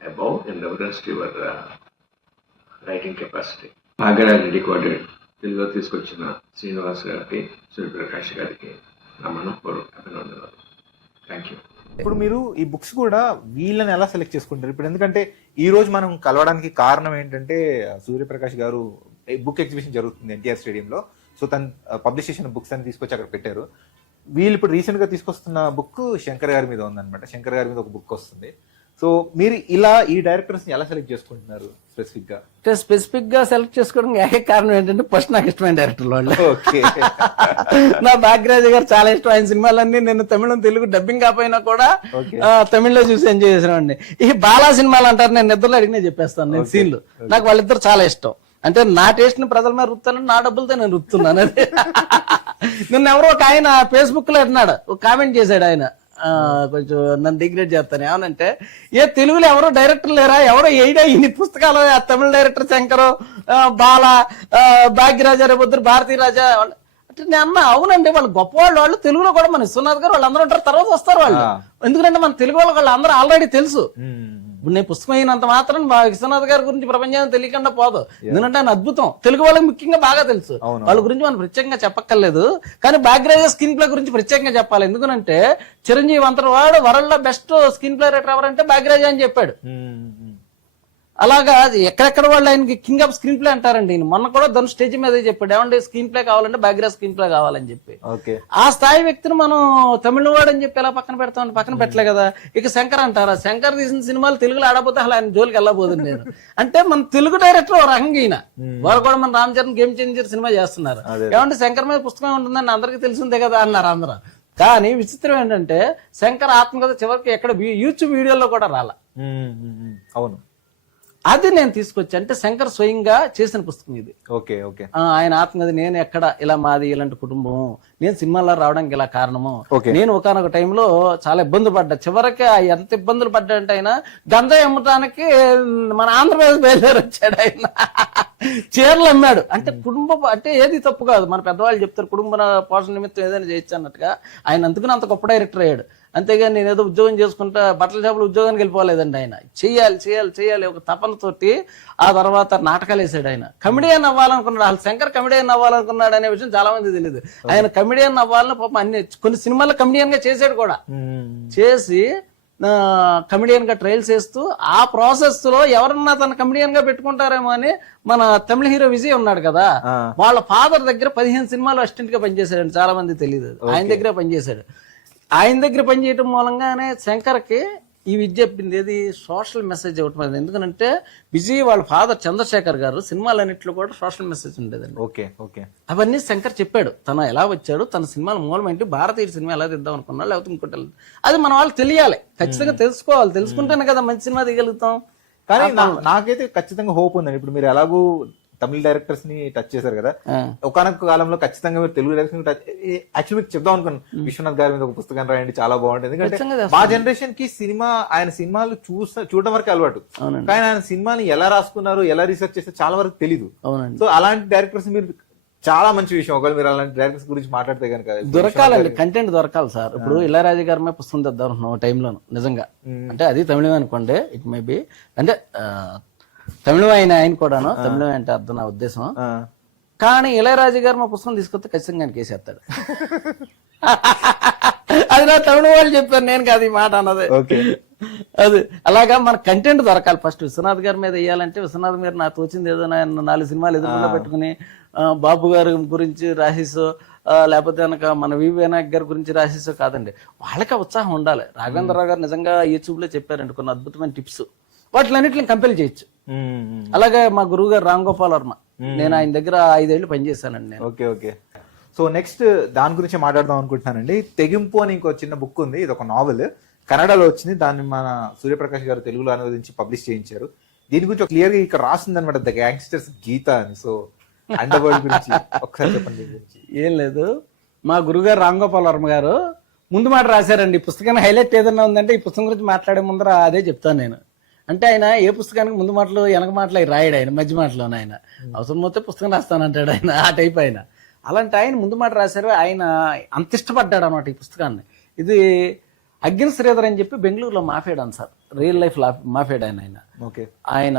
above and reference to your writing capacity. Bhagyaraj decoded తెలుగులో తీసుకొచ్చిన శ్రీనివాస్ గారికి, సూర్యప్రకాష్ గారికి నా మనపూర్వక అభినందనలు. Thank you. ఇప్పుడు మీరు ఈ బుక్స్ కూడా వీళ్ళని ఎలా సెలెక్ట్ చేసుకుంటారు? ఇప్పుడు ఎందుకంటే ఈ రోజు మనం కలవడానికి కారణం ఏంటంటే సూర్యప్రకాష్ గారు బుక్ ఎగ్జిబిషన్ జరుగుతుంది ఎన్టీఆర్ స్టేడియంలో. సో తను పబ్లిష్ చేసిన బుక్స్ అని తీసుకొచ్చి అక్కడ పెట్టారు. వీళ్ళు ఇప్పుడు రీసెంట్ గా తీసుకొస్తున్న బుక్ శంకర్ గారి మీద ఉందన్నమాట. శంకర్ గారి మీద ఒక బుక్ వస్తుంది. సో మీరు ఇలా ఈ డైరెక్టర్స్ ని ఎలా సెలెక్ట్ చేసుకుంటున్నారు స్పెసిఫిక్ గా? స్పెసిఫిక్ గా సెలెక్ట్ చేసుకోవడం ఏక కారణం ఏంటంటే ఫస్ట్ నాకు ఇష్టమైన డైరెక్టర్ వాళ్ళు. నా భాగ్యరాజ్ గారు చాలా ఇష్టం. ఆయన సినిమాలన్నీ నేను తమిళం తెలుగు డబ్బింగ్ కాకపోయినా కూడా తమిళ్లో చూసి ఎంజాయ్ చేసినామండి. ఈ బాలా సినిమాలు అంటారు, నేను నిద్రలో అడిగినా చెప్పేస్తాను నేను సీన్లు. నాకు వాళ్ళిద్దరు చాలా ఇష్టం. అంటే నా టేస్ట్ ని ప్రజల మీద రుత్తానని నా డబ్బులతో నేను రుత్తున్నాను. అది నిన్న ఎవరో ఒక ఆయన ఫేస్బుక్ లో అన్నాడు, ఒక కామెంట్ చేశాడు ఆయన, కొంచెం నన్ను డిగ్రేడ్ చేస్తాను. ఏమనంటే, తెలుగులో ఎవరో డైరెక్టర్ లేరా, ఎవరో ఏడా ఇన్ని పుస్తకాలు, తమిళ డైరెక్టర్ శంకరు, బాల, భాగ్యరాజా, రేపొద్దు భారతీ రాజా అంటే నేను అన్నా అవునండి, వాళ్ళు గొప్పవాళ్ళు. వాళ్ళు తెలుగులో కూడా మన విశ్వనాథ్ గారు వాళ్ళందరూ ఉంటారు, తర్వాత వస్తారు వాళ్ళు. ఎందుకంటే మన తెలుగు వాళ్ళు అందరూ ఆల్రెడీ తెలుసు. ఇప్పుడు నేను పుస్తకం అయినంత మాత్రం విశ్వనాథ్ గారి గురించి ప్రపంచానికి తెలియకుండా పోదు. ఎందుకంటే ఆయన అద్భుతం, తెలుగు వాళ్ళకి ముఖ్యంగా బాగా తెలుసు. వాళ్ళ గురించి మనం ప్రత్యేకంగా చెప్పక్కర్లేదు. కానీ భాగ్యరాజ స్క్రీన్ ప్లే గురించి ప్రత్యేకంగా చెప్పాలి. ఎందుకంటే చిరంజీవి అంతటి వాడు వరల్డ్ లో బెస్ట్ స్క్రీన్ ప్లే రైటర్ ఎవరంటే భాగ్యరాజ అని చెప్పాడు. అలాగా ఎక్కడెక్కడ వాళ్ళు ఆయనకి కింగ్ ఆఫ్ స్క్రీన్ ప్లే అంటారండి. మొన్న కూడా ధనుష్ స్టేజ్ మీద చెప్పాడు, ఏమంటే స్క్రీన్ ప్లే కావాలంటే భాగ్యరాజ్ స్క్రీన్ ప్లే కావాలని చెప్పి. ఆ స్థాయి వ్యక్తిని మనం తమిళవాడు అని చెప్పి ఎలా పక్కన పెడతాం? పక్కన పెట్టలే కదా. ఇక శంకర్ అంటారా, శంకర్ తీసిన సినిమాలు తెలుగులో ఆడపోతే అలా ఆయన జోలికి వెళ్ళబోతుంది నేను. అంటే మన తెలుగు డైరెక్టర్ ఒక రకంగా ఈయన. వాళ్ళు కూడా మన Ram Charan game changer cinema చేస్తున్నారు. ఏమంటే శంకర్ మీద పుస్తకం ఉంటుందని అందరికీ తెలిసిందే కదా అన్నారు అందరూ. కానీ విచిత్రం ఏంటంటే శంకర్ ఆత్మకథ చివరికి ఎక్కడ యూట్యూబ్ వీడియోలో కూడా రాలా. అవును. అది నేను తీసుకొచ్చా. అంటే శంకర్ స్వయంగా చేసిన పుస్తకం ఇది. Okay okay. ఆయన ఆత్మకథ. నేను ఎక్కడ ఇలా మాది ఇలాంటి కుటుంబం, నేను సినిమాల్లో రావడానికి ఇలా కారణము, నేను ఒకనొక టైంలో చాలా ఇబ్బందులు పడ్డా. చివరికి ఎంత ఇబ్బందులు పడ్డా అంటే ఆయన గంజాయి అమ్మటానికి మన ఆంధ్రప్రదేశ్ బయలుదేరి వచ్చాడు. ఆయన చీరలు అమ్మాడు. అంటే కుటుంబం అంటే ఏది తప్పు కాదు, మన పెద్దవాళ్ళు చెప్తారు కుటుంబ పోషణ నిమిత్తం ఏదైనా చేయొచ్చు అన్నట్టుగా. ఆయన అందుకని అంత గొప్ప డైరెక్టర్ అయ్యాడు. అంతేగాని నేను ఏదో ఉద్యోగం చేసుకుంటా బట్టల షాపులో ఉద్యోగానికి వెళ్ళిపోలేదండి. ఆయన చెయ్యాలి ఒక తపనతోటి ఆ తర్వాత నాటకాలు వేసాడు. ఆయన కమెడియన్ అవ్వాలనుకున్నాడు. అసలు శంకర్ కమెడియన్ అవ్వాలనుకున్నాడు అనే విషయం చాలా మంది తెలియదు. ఆయన కమెడియన్ అవ్వాలని పాపం అన్ని కొన్ని సినిమాల్లో కమెడియన్ గా చేసాడు కూడా. చేసి కమెడియన్ గా ట్రయల్స్ చేస్తూ ఆ ప్రాసెస్ లో ఎవరన్నా తన కమెడియన్ గా పెట్టుకుంటారేమో అని మన తమిళ హీరో విజయ్ ఉన్నాడు కదా, వాళ్ళ ఫాదర్ దగ్గర 15 సినిమాలు అసిస్టెంట్ గా పనిచేశాడు. చాలా మంది తెలియదు. ఆయన దగ్గర పనిచేశాడు. ఆయన దగ్గర పనిచేయటం మూలంగానే శంకర్కి ఈ విద్య చెప్పింది ఏది సోషల్ మెసేజ్ ఇవ్వటం. ఎందుకంటే విజయ్ వాళ్ళ ఫాదర్ చంద్రశేఖర్ గారు సినిమాలన్నింటిలో కూడా సోషల్ మెసేజ్ ఉండేదండి. Okay okay. అవన్నీ శంకర్ చెప్పాడు. తను ఎలా వచ్చాడు, తన సినిమాల మూలం ఏంటి, భారతీయ సినిమా ఎలా తీద్దాం అనుకున్నాడు, లేకపోతే ఇంకోటి అది మన వాళ్ళు తెలియాలి. ఖచ్చితంగా తెలుసుకోవాలి. తెలుసుకుంటేనే కదా మంచి సినిమా తీయగలుగుతాం. కానీ నాకైతే ఖచ్చితంగా హోప్ ఉందండి. ఇప్పుడు మీరు ఎలాగూ తమిళ డైరెక్టర్స్ ని టచ్ చేశారు కదా, ఒకనొక కాలంలో ఖచ్చితంగా మీరు తెలుగు డైరెక్టర్స్ టచ్ యాక్చువల్ మీకు చెప్దాం అనుకున్నాను, విశ్వనాథ్ గారి మీద ఒక పుస్తకం రాయండి చాలా బాగుంటుంది. ఎందుకంటే మా జనరేషన్ కి ఆయన సినిమాలు చూడడం వరకు అలవాటు, కానీ ఆయన సినిమాని ఎలా రాసుకున్నారు, ఎలా రీసెర్చ్ చేస్తే చాలా వరకు తెలీదు. సో అలాంటి డైరెక్టర్స్ మీరు చాలా మంచి విషయం. ఒకవేళ మీరు అలాంటి డైరెక్టర్స్ గురించి మాట్లాడితే కనుక దొరకాలండి, కంటెంట్ దొరకాలి సార్. ఇప్పుడు ఇళయరాజా గారి మీద పుస్తకం తెద్దాం అనుకున్నాం టైంలో నిజంగా. అంటే అది తమిళం అనుకోండి, ఇట్ మే బి. అంటే తమిళం ఆయన కూడాను తమిళం అంటే అర్థం నా ఉద్దేశం. కానీ ఇళయరాజా గారు మా పుస్తకం తీసుకొస్తే ఖచ్చితంగా ఆయన కేసేస్తాడు. అది నా తమిళ వాళ్ళు చెప్పారు, నేను కాదు ఈ మాట అన్నది. అది అలాగా మన కంటెంట్ దొరకాలి. ఫస్ట్ విశ్వనాథ్ గారి మీద వేయాలంటే విశ్వనాథ్ గారు నాకు తోచింది ఏదో 4 సినిమాలు ఎదురుకుండా పెట్టుకుని బాబు గారి గురించి రాసేసో లేకపోతే కనుక మన వి వినాయక్ గారి గురించి రాసేసో కాదండి. వాళ్ళకి ఉత్సాహం ఉండాలి. రాఘవేంద్రరావు గారు నిజంగా యూట్యూబ్ లో చెప్పారండి కొన్ని అద్భుతమైన టిప్స్, వాటిలన్నిటిని కంపెల్ చేయొచ్చు. అలాగే మా గురువు గారు రామ్ గోపాల్ వర్మ, నేను ఆయన దగ్గర 5 ఏళ్ళు పనిచేశానండి. Okay okay. సో నెక్స్ట్ దాని గురించి మాట్లాడదాం అనుకుంటున్నానండి. తెగింపు అని ఇంకో చిన్న బుక్ ఉంది. ఇది ఒక నావెల్, కన్నడలో వచ్చింది. దాన్ని మన సూర్యప్రకాష్ గారు తెలుగులో అనువదించి పబ్లిష్ చేయించారు. దీని గురించి క్లియర్ గా ఇక్కడ రాసింది అనమాట, ద గ్యాంగ్స్టర్స్ గీత అని. సో అండర్వరల్డ్ గురించి ఒకసారి చెప్పండి. ఏం లేదు, మా గురుగారు రామ్ గోపాల్ వర్మ గారు ముందు మాట రాశారండి. ఈ పుస్తకాన్ని హైలైట్ ఏదన్నా ఉందంటే ఈ పుస్తకం గురించి మాట్లాడే ముందర అదే చెప్తాను నేను. అంటే ఆయన ఏ పుస్తకానికి ముందు మాటలు వెనక మాటలు అవి రాయడు, ఆయన మధ్య మాటలోనే. ఆయన అవసరం పోతే పుస్తకం రాస్తానంటాడు ఆయన, ఆ టైప్ ఆయన. అలాంటి ఆయన ముందు మాట రాశారు. ఆయన అంత ఇష్టపడ్డాడు అనమాట ఈ పుస్తకాన్ని. ఇది అగ్ని శ్రీధర్ అని చెప్పి బెంగళూరులో మాఫేడాను సార్, రియల్ లైఫ్ మాఫేడ్ ఆయన. ఓకే. ఆయన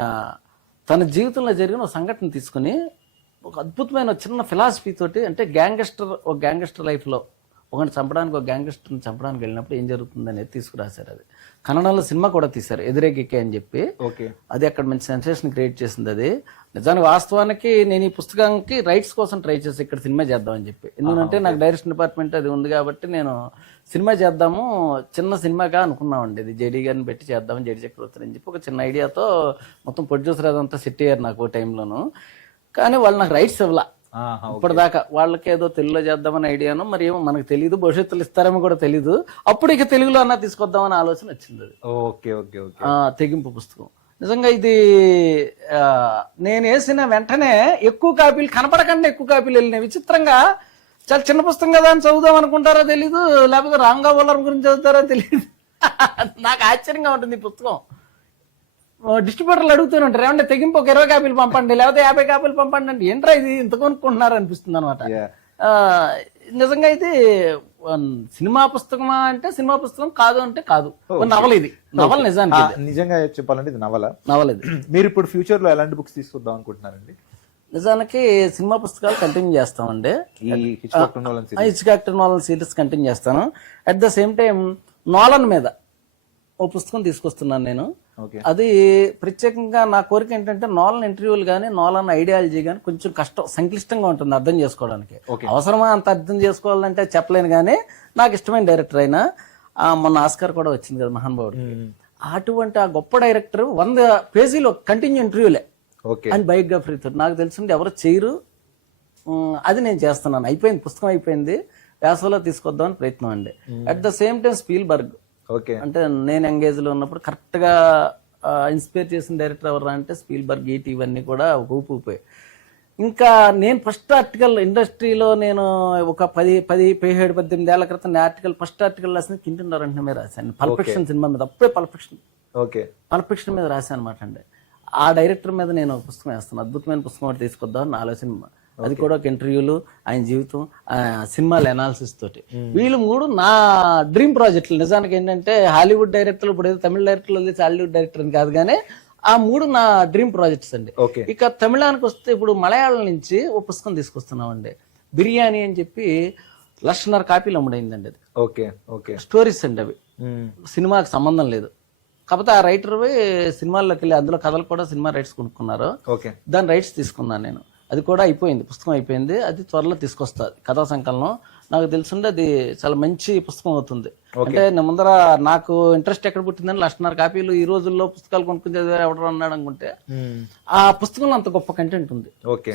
తన జీవితంలో జరిగిన ఒక సంఘటన తీసుకుని ఒక అద్భుతమైన చిన్న ఫిలాసఫీ తోటి, అంటే ఒక గ్యాంగ్స్టర్ లైఫ్ లో ఒకటి చంపడానికి, ఒక గ్యాంగ్స్టర్ని చంపడానికి వెళ్ళినప్పుడు ఏం జరుగుతుంది అనేది తీసుకురాశారు. అది కన్నడలో సినిమా కూడా తీశారు, ఎదురేగికే అని చెప్పి. అది అక్కడ మంచి సెన్సేషన్ క్రియేట్ చేసింది. అది నిజానికి వాస్తవానికి నేను ఈ పుస్తకానికి రైట్స్ కోసం ట్రై చేసి ఇక్కడ సినిమా చేద్దామని చెప్పి. ఎందుకంటే నాకు డైరెక్షన్ డిపార్ట్మెంట్ అది ఉంది కాబట్టి నేను సినిమా చేద్దాము, చిన్న సినిమాగా అనుకున్నామండి. ఇది జేడీ గారిని పెట్టి చేద్దామని, జేడీ చక్రవర్తి అని చెప్పి ఒక చిన్న ఐడియాతో మొత్తం ప్రొడ్యూసర్ అదంతా సెట్ అయ్యారు నాకు టైంలోను. కానీ వాళ్ళు నాకు రైట్స్ ఇవ్వాల ఇప్పటిదాకా. వాళ్ళకి ఏదో తెలుగులో చేద్దామని ఐడియాను, మరి ఏమో మనకు తెలియదు, భవిష్యత్తులో ఇస్తారేమో కూడా తెలీదు. అప్పుడు ఇక తెలుగులో అన్నా తీసుకొద్దామని ఆలోచన వచ్చింది. అది తెగింపు పుస్తకం. నిజంగా ఇది నేను వేసిన వెంటనే ఎక్కువ కాపీలు కనపడకుండా ఎక్కువ కాపీలు వెళ్ళినాయి. విచిత్రంగా చాలా చిన్న పుస్తకం కదా అని చదువుదాం అనుకుంటారో తెలీదు, లేకపోతే రామ్ గోపాల్ వర్మ గురించి చదువుతారో తెలియదు. నాకు ఆశ్చర్యంగా ఉంటుంది ఈ పుస్తకం. డిస్ట్రిబ్యూటర్లు అడుగుతూనే ఉంటారు, ఏమంటే తెగింపు ఒక 20 కాపీలు పంపండి, లేకపోతే 50 కాపీలు పంపండి అంటే ఏంట్రా ఇది ఇంత కొనుక్కుంటున్నారు అనిపిస్తుంది అనమాట. నిజంగా అయితే సినిమా పుస్తకమా అంటే సినిమా పుస్తకం, కాదు అంటే కాదు. నవల ఇది, నవల నిజంగా చెప్పాలంటే ఇది నవల ఇది. మీరు ఇప్పుడు ఫ్యూచర్ లో ఎలాంటి బుక్స్ తీసుకొద్దాం అనుకుంటున్నారండి? నిజానికి సినిమా పుస్తకాలు కంటిన్యూ చేస్తామండి. హిచ్కాక్ నోలన్ సిరీస్ కంటిన్యూ చేస్తాను. At the same time Nolan మీద ఓ పుస్తకం తీసుకొస్తున్నాను నేను. అది ప్రత్యేకంగా నా కోరిక ఏంటంటే నోలన్ ఇంటర్వ్యూలు కానీ నోలన్ ఐడియాలజీ కానీ కొంచెం సంక్లిష్టంగా ఉంటుంది అర్థం చేసుకోవడానికి. అవసరమా అంత అర్థం చేసుకోవాలంటే చెప్పలేను, కానీ నాకు ఇష్టమైన డైరెక్టర్ అయినా మొన్న ఆస్కార్ కూడా వచ్చింది కదా మహానుభావుడికి. అటువంటి ఆ గొప్ప డైరెక్టర్ 100 పేజీలు కంటిన్యూ ఇంటర్వ్యూలే అని బయోగ్రఫీతో నాకు తెలిసింది ఎవరు చేయరు. అది నేను చేస్తున్నాను. అయిపోయింది, పుస్తకం అయిపోయింది, వేసవిలో తీసుకొద్దామని ప్రయత్నం అండి. At the same time Spielberg okay. అంటే నేను ఎంగేజ్ లో ఉన్నప్పుడు కరెక్ట్ గా ఇన్స్పైర్ చేసిన డైరెక్టర్ ఎవరు అంటే స్పీల్బర్గ్, ఈటీ ఇవన్నీ కూడా ఒక ఊపు ఊపాయి. ఇంకా నేను ఫస్ట్ ఆర్టికల్ ఇండస్ట్రీలో నేను ఒక 17 ఏళ్ల క్రితం ఆర్టికల్ ఫస్ట్ ఆర్టికల్ రాసింది కింటన్ టారంటో మీద రాశాను. పల్పిక్షన్ సినిమా మీద, అప్పుడే పల్పిక్షన్ మీద రాశాను అనమాట అండి. ఆ డైరెక్టర్ మీద నేను పుస్తకం వేస్తాను, అద్భుతమైన పుస్తకం ఒకటి తీసుకొద్దాం అని ఆలోచన. అది కూడా ఒక ఇంటర్వ్యూలు, ఆయన జీవితం, సినిమాల అనాలిసిస్ తోటి. వీళ్ళు 3 నా డ్రీమ్ ప్రాజెక్టులు. నిజానికి ఏంటంటే హాలీవుడ్ డైరెక్టర్లు, ఇప్పుడు ఏదో తమిళ డైరెక్టర్లు వదిలేసి హాలీవుడ్ డైరెక్టర్ అని కాదు, కానీ ఆ 3 నా డ్రీమ్ ప్రాజెక్ట్స్ అండి. ఇక తమిళానికి వస్తే ఇప్పుడు మలయాళం నుంచి ఓ పుస్తకం తీసుకొస్తున్నామండి, బిర్యానీ అని చెప్పి 1,50,000 కాపీలు అమ్ముడైందండి. అది స్టోరీస్ అండి, అవి సినిమాకి సంబంధం లేదు. కాకపోతే ఆ రైటర్ సినిమాల్లోకి వెళ్ళి అందులో కథలు కూడా సినిమా రైట్స్ కొనుక్కున్నారు. దాని రైట్స్ తీసుకున్నాను నేను. అది కూడా అయిపోయింది, పుస్తకం అయిపోయింది. అది త్వరలో తీసుకొస్తుంది, కథా సంకలనం. నాకు తెలుసుండే అది చాలా మంచి పుస్తకం అవుతుంది. అంటే ముందర నాకు ఇంట్రెస్ట్ ఎక్కడ పుట్టిందని 1,50,000 కాపీలు ఈ రోజుల్లో పుస్తకాలు కొనుక్కుని చదివారు ఎవరు అన్నాడు అనుకుంటే, ఆ పుస్తకంలో అంత గొప్ప కంటెంట్ ఉంది.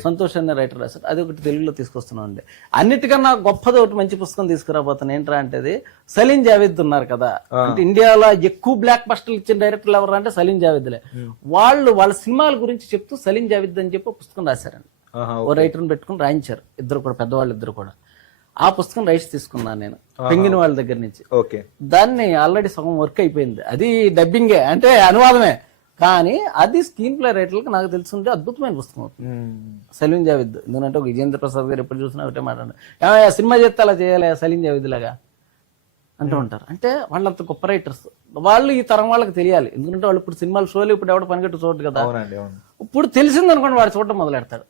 సంతోష్ అనే రైటర్ రాశారు, అది ఒకటి తెలుగులో తీసుకొస్తున్నాం అండి. అన్నిటికన్నా గొప్పది ఒకటి మంచి పుస్తకం తీసుకురాబోతాను. ఏంట్రా అంటే అది సలీం జావేద్ ఉన్నారు కదా, అంటే ఇండియాలో ఎక్కువ బ్లాక్ బస్టర్లు ఇచ్చిన డైరెక్టర్లు ఎవరు అంటే సలీం జావేద్లే. వాళ్ళ సినిమాల గురించి చెప్తూ సలీం జావేద్ అని చెప్పి పుస్తకం రాశారండి. ఓ రైటర్ని పెట్టుకుని రాయించారు, ఇద్దరు కూడా, పెద్దవాళ్ళు ఇద్దరు కూడా. ఆ పుస్తకం రైట్స్ తీసుకున్నాను నేను పెంగిన వాళ్ళ దగ్గర నుంచి. దాన్ని ఆల్రెడీ సగం వర్క్ అయిపోయింది. అది డబ్బింగే, అంటే అనువాదమే, కానీ అది స్క్రీన్ ప్లే రైటర్లకు నాకు తెలుసుంటే అద్భుతమైన పుస్తకం సలీం జావేద్. ఎందుకంటే ఒక విజేంద్ర ప్రసాద్ గారు ఎప్పుడు చూసినా ఒకటే మాట్లాడారు, సినిమా చేస్తే అలా చేయాలి సలీం జావేద్ లాగా అంటూ ఉంటారు. అంటే వాళ్ళంత గొప్ప రైటర్స్. వాళ్ళు ఈ తరం వాళ్ళకి తెలియాలి, ఎందుకంటే వాళ్ళు ఇప్పుడు సినిమాలు షోలు ఇప్పుడు ఎవడ పనిగట్టు చూడదు కదా. ఇప్పుడు తెలిసింది అనుకోండి, వాడు చూడటం మొదలెడతాడు.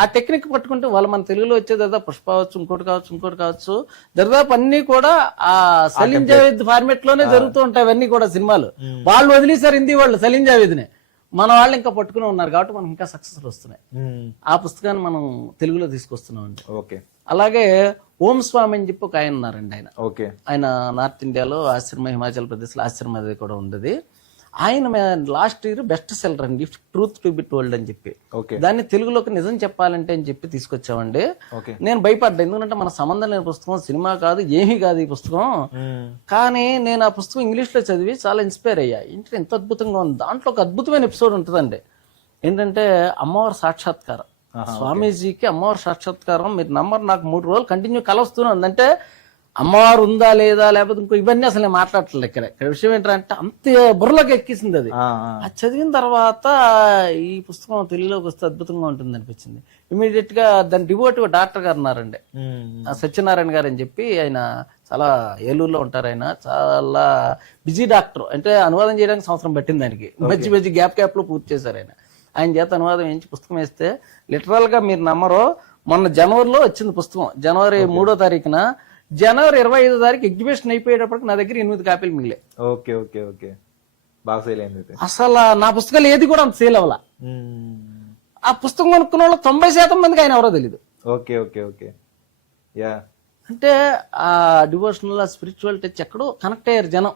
ఆ టెక్నిక్ పట్టుకుంటే వాళ్ళు మన తెలుగులో వచ్చే దాదాపు పుష్ప కావచ్చు, ఇంకోటి కావచ్చు దాదాపు అన్ని కూడా ఆ సలీం జావేద్ ఫార్మేట్ లోనే జరుగుతూ ఉంటాయి. అవన్నీ కూడా సినిమాలు వాళ్ళు వదిలేశారు హిందీ వాళ్ళు సలీం జావేద్ నే. మన వాళ్ళు ఇంకా పట్టుకుని ఉన్నారు కాబట్టి మనకి ఇంకా సక్సెస్ వస్తున్నాయి. ఆ పుస్తకాన్ని మనం తెలుగులో తీసుకొస్తున్నాం అండి. అలాగే ఓం స్వామి అని చెప్పి ఒక ఆయన ఉన్నారండి. ఆయన నార్త్ ఇండియాలో ఆశ్రమ, హిమాచల్ ప్రదేశ్ లో ఆశ్రమ అది కూడా ఉంది. ఆయన లాస్ట్ ఇయర్ బెస్ట్ సెల్లర్ అండి, ట్రూత్ టు బి టోల్డ్ అని చెప్పి. దాన్ని తెలుగులోకి నిజం చెప్పాలంటే అని చెప్పి తీసుకొచ్చామండి. నేను భయపడ్డా, ఎందుకంటే మన సంబంధం లేని పుస్తకం, సినిమా కాదు, ఏమీ కాదు ఈ పుస్తకం. కానీ నేను ఆ పుస్తకం ఇంగ్లీష్ లో చదివి చాలా ఇన్స్పైర్ అయ్యా. ఏంటంటే ఎంత అద్భుతంగా ఉంది. దాంట్లో ఒక అద్భుతమైన ఎపిసోడ్ ఉంటుందండి. ఏంటంటే అమ్మవారి సాక్షాత్కారం, స్వామీజీకి అమ్మవారి సాక్షాత్కారం. మీరు నమ్మరు, నాకు 3 రోజులు కంటిన్యూ కల వస్తూనే ఉంది. అంటే అమ్మవారు ఉందా లేదా, లేకపోతే ఇంకో ఇవన్నీ అసలు నేను మాట్లాడట్లేదు. ఇక్కడ విషయం ఏంటంటే అంత బుర్రలోకి ఎక్కిసింది అది. అది చదివిన తర్వాత ఈ పుస్తకం తెలుగులోకి వస్తే అద్భుతంగా ఉంటుంది అనిపించింది. ఇమీడియట్ గా దాని డివోటివ్ డాక్టర్ గారు ఉన్నారండి, సత్యనారాయణ గారు అని చెప్పి. ఆయన చాలా ఏలూరులో ఉంటారు. ఆయన చాలా బిజీ డాక్టర్, అంటే అనువాదం చేయడానికి సంవత్సరం పట్టింది దానికి. మధ్య గ్యాప్ లో పూర్తి చేశారు ఆయన. ఆయన చేత అనువాదం వేయించి పుస్తకం వేస్తే లిటరల్ గా మీరు నమ్మరో, మొన్న జనవరిలో వచ్చింది పుస్తకం. జనవరి 3వ తారీఖున, జనవరి 25వ తారీఖు ఎగ్జిబిషన్ అయిపోయేటప్పటికి నా దగ్గర 8 కాపీలు మిగిలే. అసలు నా పుస్తకాలు ఏది కూడా అంత సేల్ అవ్వాల. ఆ పుస్తకం కొనుక్కున్న వాళ్ళు 90% మందికి ఆయన ఎవరో తెలీదు. అంటే ఆ డివోషనల్, స్పిరిచువల్ టచ్ ఎక్కడో కనెక్ట్ అయ్యారు జనం.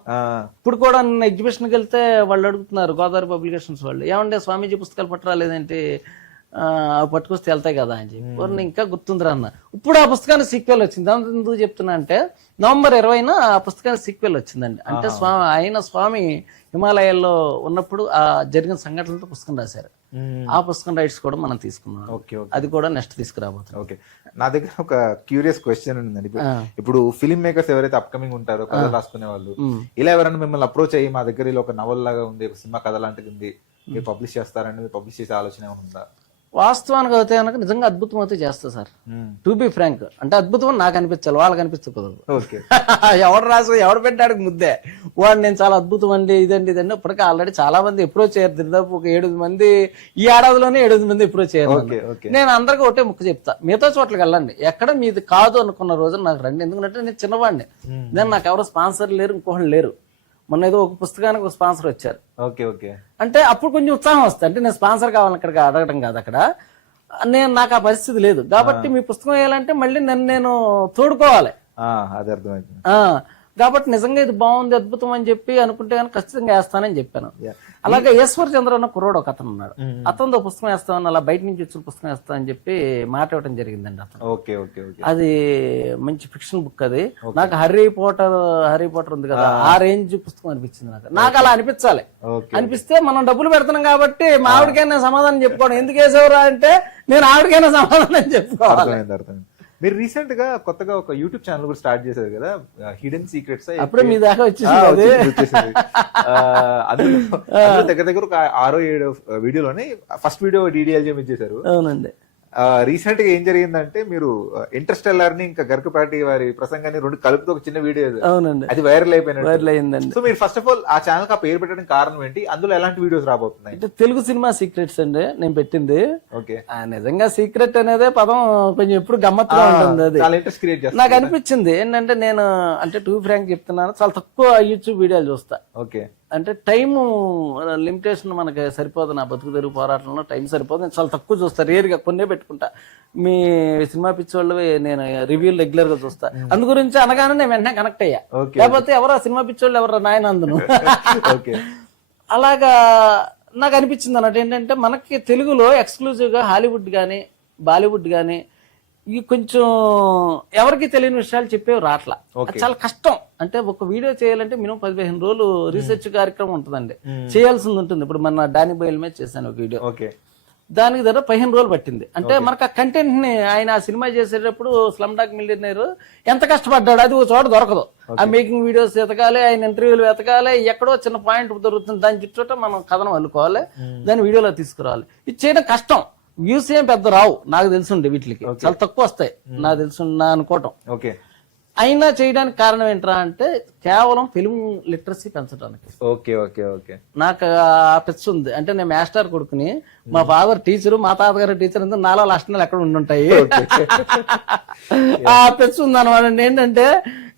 ఇప్పుడు కూడా నిన్న ఎగ్జిబిషన్కి వెళ్తే వాళ్ళు అడుగుతున్నారు, గోదావరి పబ్లికేషన్స్ వాళ్ళు, ఏమంటే స్వామీజీ పుస్తకాలు పట్టరాలేదంటే పట్టుకొస్తే వెళ్తాయి కదా అని చెప్పి. ఇంకా గుర్తుందిరా అన్న. ఇప్పుడు ఆ పుస్తకానికి సీక్వెల్ వచ్చింది. దాని ఎందుకు చెప్తున్నా అంటే నవంబర్ 20న ఆ పుస్తకానికి సీక్వెల్ వచ్చిందండి. అంటే స్వామి హిమాలయాల్లో ఉన్నప్పుడు ఆ జరిగిన సంఘటనలతో పుస్తకం రాశారు. ఆ పుస్తకం రైట్స్ కూడా మనం తీసుకున్నాం. అది కూడా నెక్స్ట్ తీసుకురాబోతున్నాం. నా దగ్గర ఒక క్యూరియస్ క్వశ్చన్ ఉందండి. ఇప్పుడు ఫిల్మ్ మేకర్స్ ఎవరైతే అప్కమింగ్ ఉంటారో, కథలు రాసుకునే వాళ్ళు, ఇలా ఎవరైనా మిమ్మల్ని అప్రోచ్ అయ్యి మా దగ్గర ఇలా ఒక నవల్ లాగా ఉంది, ఒక సినిమా కథ లాంటిది ఉంది, మీరు పబ్లిష్ చేస్తారని, మీరు పబ్లిష్ చేసే ఆలోచన ఉందా? వాస్తవానికి అయితే కనుక నిజంగా అద్భుతం అయితే చేస్తా సార్. టు బి ఫ్రాంక్, అంటే అద్భుతం అని నాకు అనిపించాలి, వాళ్ళకి అనిపించకూడదు. ఎవడు రాసు ఎవడు పెట్టాడు ముద్దే వాడు నేను చాలా అద్భుతం అండి ఇదండి ఇదండి. ఇప్పటికే ఆల్రెడీ చాలా మంది అప్రోచ్ అయ్యారు. దాదాపు ఒక 7 మంది ఈ ఏడాదిలోనే 7 మంది అప్రోచ్ అయ్యారు. నేను అందరికీ ఒకటే ముక్క చెప్తా, మిగతా చోట్లకి వెళ్ళండి, ఎక్కడ మీది కాదు అనుకున్న రోజున నాకు రండి. ఎందుకంటే నేను చిన్నవాడిని, నేను నాకు ఎవరు స్పాన్సర్ లేరు, ఇంకోళ్ళు లేరు. మొన్న ఏదో ఒక పుస్తకానికి ఒక స్పాన్సర్ వచ్చారు. అంటే అప్పుడు కొంచెం ఉత్సాహం వస్తుంది. అంటే నేను స్పాన్సర్ కావాలని అక్కడికి అడగడం కాదు, అక్కడ నాకు ఆ పరిస్థితి లేదు. కాబట్టి మీ పుస్తకం వేయాలంటే మళ్ళీ నేను తోడుకోవాలి. కాబట్టి నిజంగా ఇది బాగుంది, అద్భుతం అని చెప్పి అనుకుంటే కనుక ఖచ్చితంగా వేస్తానని చెప్పాను. అలాగే ఈశ్వర్ చంద్ర అన్న కుర్రోడు ఒక అతను ఉన్నాడు, అతనితో పుస్తకం వేస్తామని, అలా బయట నుంచి వచ్చిన పుస్తకం వేస్తామని చెప్పి మాట ఇవ్వడం జరిగిందండి అతను. Okay okay okay. అది మంచి ఫిక్షన్ బుక్. అది నాకు హ్యారీ పోటర్ ఉంది కదా, ఆ రేంజ్ పుస్తకం అనిపించింది నాకు అలా అనిపించాలి. అనిపిస్తే మనం డబ్బులు పెడుతున్నాం కాబట్టి మా ఆవిడకైనా సమాధానం చెప్పుకోవడం, ఎందుకు వేసేవరా అంటే నేను ఆవిడకైనా సమాధానం చెప్పుకోవాలి. అర్థమైంది. మీరు రీసెంట్ గా కొత్తగా ఒక యూట్యూబ్ ఛానల్ కూడా స్టార్ట్ చేశారు కదా, హిడెన్ సీక్రెట్స్. అప్పుడే మీ దాకా వచ్చేసింది. అందులో దగ్గర దగ్గర ఒక 6-7 వీడియోలోనే ఫస్ట్ వీడియో DDLJ ఇచ్చేసారు. అవునండి. రీసెంట్ గా ఏం జరిగిందంటే మీరు ఇంటర్స్టెల్లార్ ని ఇంకా గరికపాటి వారి ప్రసంగాన్ని రెండు కలిపితే ఒక చిన్న వీడియో, అవునండి, అది వైరల్ అయిందండి. సో మీరు ఫస్ట్ ఆఫ్ ఆల్ ఆ ఛానల్ కి ఆ పేరు పెట్టడానికి కారణం ఏంటి, అందులో ఎలాంటి వీడియోస్ రాబోతున్నాయి? అంటే తెలుగు సినిమా సీక్రెట్స్ అండి నేను పెట్టింది. ఓకే. నిజంగా సీక్రెట్ అనేదే పదం కొంచెం ఎప్పుడు గమ్మత్తుగా ఉంటుంది. అది చాలా ఇంట్రెస్ట్ క్రియేట్ చేస్తుంది. నాకు అనిపించింది ఏంటంటే, నేను అంటే టూ ఫ్రాంక్ చెప్తున్నాను, చాలా తక్కువ యూట్యూబ్ వీడియోలు చూస్తా. ఓకే. అంటే టైము లిమిటేషన్ మనకి సరిపోదు, నా బతుకు తెరుగు పోరాటంలో టైం సరిపోదు. నేను చాలా తక్కువ చూస్తా, రేర్గా కొన్నే పెట్టుకుంటా. మీ సినిమా పిచ్చి వాళ్ళు నేను రివ్యూలు రెగ్యులర్ గా చూస్తా, అందు గురించి అనగానే నేను వెంటనే కనెక్ట్ అయ్యా. లేకపోతే ఎవరా సినిమా పిచ్చి వాళ్ళు ఎవరా నాయన అందును. అలాగా నాకు అనిపించింది అన్నట్టు. ఏంటంటే మనకి తెలుగులో ఎక్స్క్లూజివ్ గా హాలీవుడ్ గానీ బాలీవుడ్ గానీ ఈ కొంచెం ఎవరికి తెలియని విషయాలు చెప్పేవి రాట్లా. చాలా కష్టం. అంటే ఒక వీడియో చేయాలంటే మినిమం 15 రోజులు రీసెర్చ్ కార్యక్రమం ఉంటుందండి, చేయాల్సింది ఉంటుంది. ఇప్పుడు మన డానీ బోయల్ మీద చేశాను ఒక వీడియో, దానికి దగ్గర 15 రోజులు పట్టింది. అంటే మనకు ఆ కంటెంట్ ని ఆయన ఆ సినిమా చేసేటప్పుడు స్లమ్ డాగ్ మిలియనేర్ ఎంత కష్టపడ్డాడు, అది ఒక చోట దొరకదు. ఆ మేకింగ్ వీడియోస్ వెతకాలి, ఆయన ఇంటర్వ్యూలు వెతకాలి, ఎక్కడో చిన్న పాయింట్ దొరుకుతుంది, దాని చుట్టూ మనం కథనం అల్లుకోవాలి, దాన్ని వీడియోలో తీసుకురావాలి. ఇది చేయడం కష్టం. వ్యూస్ ఏం పెద్ద రావు నాకు తెలుసుండే, వీటికి చాలా తక్కువ వస్తాయి నాకు తెలుసున్నా అనుకోవటం. అయినా చేయడానికి కారణం ఏంట్రా అంటే కేవలం ఫిల్మ్ లిటరసీ పెంచడానికి. Okay okay okay. నాకు ఆ పిచ్చి ఉంది. అంటే నేను మాస్టర్ కొడుకుని, మా ఫాదర్ టీచరు, మా తాతగారు టీచర్, ఎందుకు నాలో లక్షణాలు ఎక్కడ ఉండుంటాయి. ఆ పిచ్చి ఉంది అనమాట. ఏంటంటే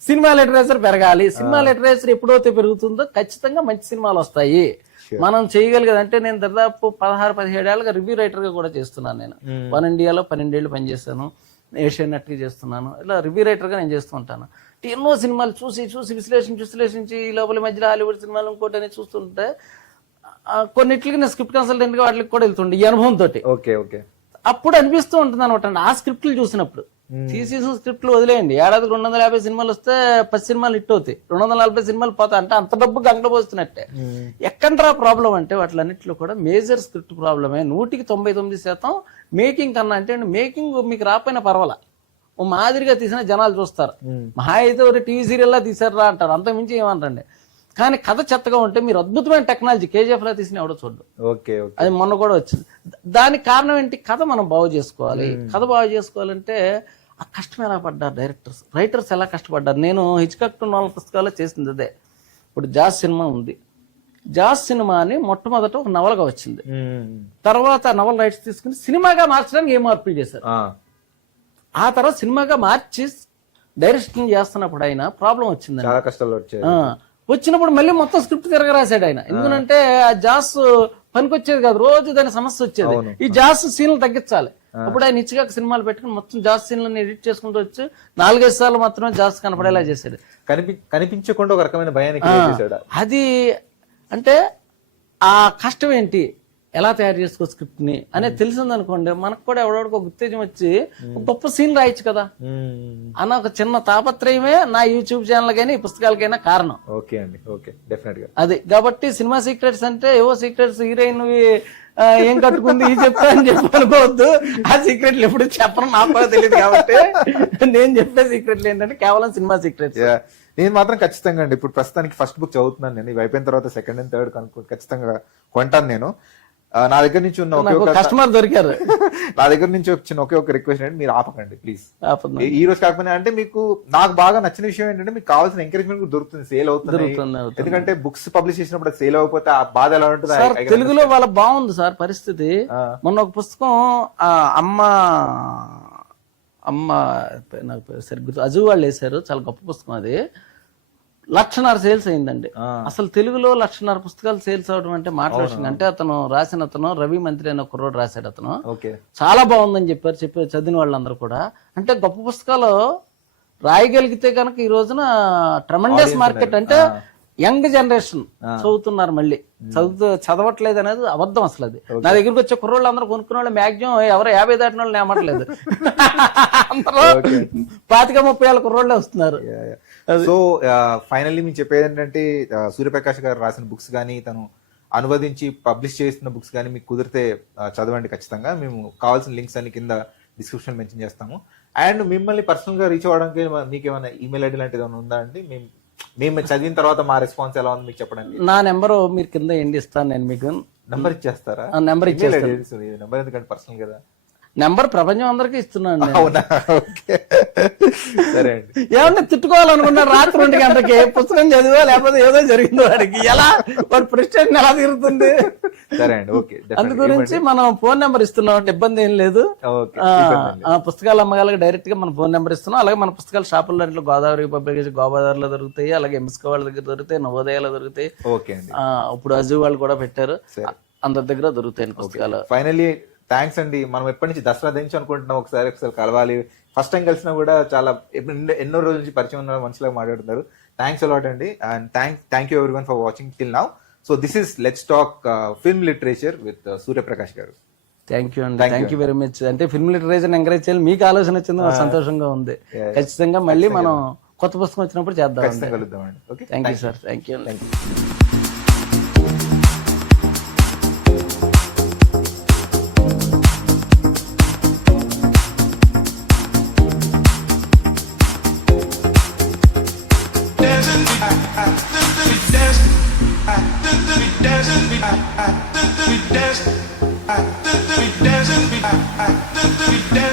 సినిమా లిటరేచర్ పెరగాలి. సినిమా లిటరేచర్ ఎప్పుడైతే పెరుగుతుందో ఖచ్చితంగా మంచి సినిమాలు వస్తాయి. మనం చేయగలిగేది అంటే, నేను దాదాపు 16-17 ఏళ్ళగా రివ్యూ రైటర్ గా కూడా చేస్తున్నాను. నేను వన్ ఇండియాలో 12 ఏళ్ళు పనిచేస్తాను, ఏషియన్ నట్కి చేస్తున్నాను. ఇలా రివ్యూ రైటర్ గా నేను చేస్తూ ఉంటాను. ఎన్నో సినిమాలు చూసి విశ్లేషించి ఈ లోపల మధ్యలో హాలీవుడ్ సినిమాలు ఇంకోటి అని చూస్తుంటే కొన్నిట్లకి నేను స్క్రిప్ట్ కన్సల్టెంట్ గా వాటికి కూడా వెళ్తుండే ఈ అనుభవంతో. అప్పుడు అనిపిస్తూ ఉంటుంది అనమాట. ఆ స్క్రిప్ట్లు చూసినప్పుడు తీసేసిన స్క్రిప్ట్లు వదిలేయండి, ఏడాదికి 250 సినిమాలు వస్తే 10 సినిమాలు హిట్ అవుతాయి, 240 సినిమాలు పోతాయి. అంటే అంత డబ్బు గంగ పోస్తున్నట్టే. ఎక్కడరా ప్రాబ్లం అంటే వాటిలన్నింటిలో కూడా మేజర్ స్క్రిప్ట్ ప్రాబ్లమే. 99% మేకింగ్ కన్నా. అంటే మేకింగ్ మీకు రాకపోయినా పర్వాలా, ఓ మాదిరిగా తీసిన జనాలు చూస్తారు. మహా అయితే ఒక టీవీ సీరియల్లా తీసారా అంటారు, అంతకుమించి ఏమంటారండి. కానీ కథ చెత్తగా ఉంటే మీరు అద్భుతమైన టెక్నాలజీ KGF లా తీసిన ఎవడో చూడు. అది మొన్న కూడా వచ్చింది. దానికి కారణం ఏంటి? కథ మనం బాగు చేసుకోవాలి. కథ బాగు చేసుకోవాలంటే ఆ కష్టం ఎలా పడ్డారు డైరెక్టర్స్, రైటర్స్ ఎలా కష్టపడ్డారు. నేను హిచ్కాక్ 4 పుస్తకాల్లో చేసింది అదే. ఇప్పుడు జాస్ సినిమా ఉంది. జాస్ సినిమాని మొట్టమొదట ఒక నవలగా వచ్చింది, తర్వాత నవల రైట్స్ తీసుకుని సినిమాగా మార్చడానికి ఏం మార్పులు చేశారు. ఆ తర్వాత సినిమాగా మార్చి డైరెక్షన్ చేస్తున్నప్పుడు అయినా ప్రాబ్లం వచ్చింది. చాలా కష్టాలు వచ్చాయి. వచ్చినప్పుడు మళ్ళీ మొత్తం స్క్రిప్ట్ తిరగరాశాడు ఆయన. ఎందుకంటే ఆ జాస్ పనికొచ్చేది కాదు, రోజు దాని సమస్య వచ్చేది. ఈ జాస్ సీన్లు తగ్గించాలి. అప్పుడు ఆయన ఇచ్చిగా సినిమాలు పెట్టుకుని మొత్తం జాస్ సీన్లను ఎడిట్ చేసుకుంటూ వచ్చి 4-5 సార్లు మాత్రమే జాస్ కనపడేలా చేశాడు. కనిపించకుండా ఒక రకమైన భయానికి. అది అంటే ఆ కష్టం ఏంటి, ఎలా తయారు చేసుకో స్క్రిప్ట్ ని అనేది తెలిసిందనుకోండి, మనకు కూడా ఎవడోడికి ఒక ఉత్తేజం వచ్చి ఒక గొప్ప సీన్ రాయొచ్చు కదా అన్న ఒక చిన్న తాపత్రయమే నా యూట్యూబ్ ఛానల్ గానీ ఈ పుస్తకాలకైనా కారణం. ఓకే అండి, ఓకే, డెఫినెట్ గా. అది కాబట్టి సినిమా సీక్రెట్స్ అంటే ఏవో సీక్రెట్స్ హీరోయిన్ ఏం కట్టుకుంది ఈ చెప్తా అని చెప్పనుకోవద్దు. ఆ సీక్రెట్లు ఎప్పుడు చెప్పడం నాకు కూడా తెలియదు. కాబట్టి నేను చెప్పే సీక్రెట్లు ఏంటంటే కేవలం సినిమా సీక్రెట్స్. నేను మాత్రం ఖచ్చితంగా అండి ఇప్పుడు ప్రస్తుతానికి ఫస్ట్ బుక్ చదువుతున్నాను. నేను ఇవి అయిపోయిన తర్వాత సెకండ్ అండ్ థర్డ్ ఖచ్చితంగా కొంటాను. నేను నా దగ్గర నుంచి ఉన్న కస్టమర్ దొరికారు. నా దగ్గర నుంచి వచ్చిన ఒకే ఒక రిక్వెస్ట్ ఏంటంటే మీరు ఆపకండి ప్లీజ్. ఈ రోజు కాకపోయినా అంటే మీకు నాకు బాగా నచ్చిన విషయం ఏంటంటే మీకు కావాల్సిన ఎంకరేజ్మెంట్ దొరుకుతుంది, సేల్ అవుతుంది. ఎందుకంటే బుక్స్ పబ్లిష్ చేసినప్పుడు సేల్ అయిపోతే ఆ బాధ ఎలా ఉంటుంది. తెలుగులో వాళ్ళ బాగుంది సార్ పరిస్థితి. మొన్న ఒక పుస్తకం అమ్మ నాకు సరిగ్గా అజు వాళ్ళు వేశారు, చాలా గొప్ప పుస్తకం అది. 1,50,000 సేల్స్ అయిందండి. అసలు తెలుగులో 1,50,000 పుస్తకాలు సేల్స్ అవడం అంటే మాట్లాడుతుంది. అంటే అతను రవి మంత్రి అనే కుర్రోడు రాశాడు. అతను చాలా బాగుందని చెప్పారు చదివిన వాళ్ళందరూ కూడా. అంటే గొప్ప పుస్తకాలు రాయగలిగితే కనుక ఈ రోజున ట్రమండస్ మార్కెట్ అంటే యంగ్ జనరేషన్ చదువుతున్నారు మళ్ళీ చదవట్లేదు అనేది అబద్ధం అసలు అది. నా దగ్గరికి వచ్చే కుర్రోళ్ళు అందరూ కొనుక్కునే వాళ్ళు మాక్సిమం ఎవరో 50 దాటిన వాళ్ళు నేమట్లేదు, అందరూ 25-30 ఏళ్ళ కుర్రోళ్ళే వస్తున్నారు. సో ఫైనల్లీ మేము చెప్పేది ఏంటంటే సూర్యప్రకాష్ గారు రాసిన బుక్స్ కానీ తను అనువదించి పబ్లిష్ చేస్తున్న బుక్స్ కానీ మీకు కుదిరితే చదవండి ఖచ్చితంగా. మేము కావాల్సిన లింక్స్ అన్ని కింద డిస్క్రిప్షన్ మెన్షన్ చేస్తాము. అండ్ మిమ్మల్ని పర్సనల్ గా రీచ్ అవ్వడానికి మీకు ఏమైనా ఈమెయిల్ ఐడి లాంటిది ఏమైనా ఉందా అండి? మేము చదివిన తర్వాత మా రెస్పాన్స్ ఎలా ఉంది మీకు చెప్పడానికి. నా నెంబర్ మీరు కింద ఎండి ఇస్తాను, నేను మీకు నెంబర్ ఇచ్చేస్తారా? నెంబర్ ఇచ్చేస్తాను. నెంబర్ ఎందుకంటే పర్సనల్ కదా. నెంబర్ ప్రపంచం అందరికీ ఇస్తున్నాను. అవునా? ఓకే, సరే అండి. ఏమన్నా తిట్టుకోవాలనుకున్నారు రాత్రి 2 గంటలకి పుస్తకం చదివా లేకపోతే ఏదో జరిగిందో వాడికి ఎలా వాడు ప్రెస్టేషన్ ఎలా తీరుతుంది. సరే అండి, ఓకే. అందు గురించి మనం ఫోన్ నెంబర్ ఇస్తున్నాం, ఇబ్బంది ఏం లేదు. పుస్తకాలు అమ్మగాలకు డైరెక్ట్ గా మన ఫోన్ నెంబర్ ఇస్తున్నాం. అలాగే మన పుస్తకాలు షాపుల్లో ఇంట్లో గోదావరి పబ్లికేషన్ గోదావరిలో దొరుకుతాయి, అలాగే ఎంఎస్కో వాళ్ళ దగ్గర దొరుకుతాయి, నవోదయాలో దొరుకుతాయి. ఓకే అండి. ఇప్పుడు అజు వాళ్ళు కూడా పెట్టారు, అందరి దగ్గర దొరుకుతాయి పుస్తకాలు. ఫైనల్లీ థ్యాంక్స్ అండి. మనం ఎప్పటి నుంచి దసరా దించి అనుకుంటున్నాం ఒకసారి కలవాలి. ఫస్ట్ టైం కలిసినా కూడా చాలా ఎన్నో రోజుల నుంచి పరిచయం ఉన్న మనుషులాగా మాట్లాడుతున్నారు. థ్యాంక్స్ అలాట్ అండి. And thank you everyone for watching till now. So this is let's talk film literature with Suryaprakash గారు. థ్యాంక్ యూ అండి, థ్యాంక్ యూ వెరీ మచ్. అంటే ఫిల్మ్ లిటరేచర్ ఎంకరేజ్ చేయాలి, మీకు ఆలోచన వచ్చింది, నాకు సంతోషంగా ఉంది. ఖచ్చితంగా మళ్ళీ మనం కొత్త పుస్తకం వచ్చినప్పుడు చేద్దాం, కలుద్దామండి. Okay, thank you sir. Thank you. dancing,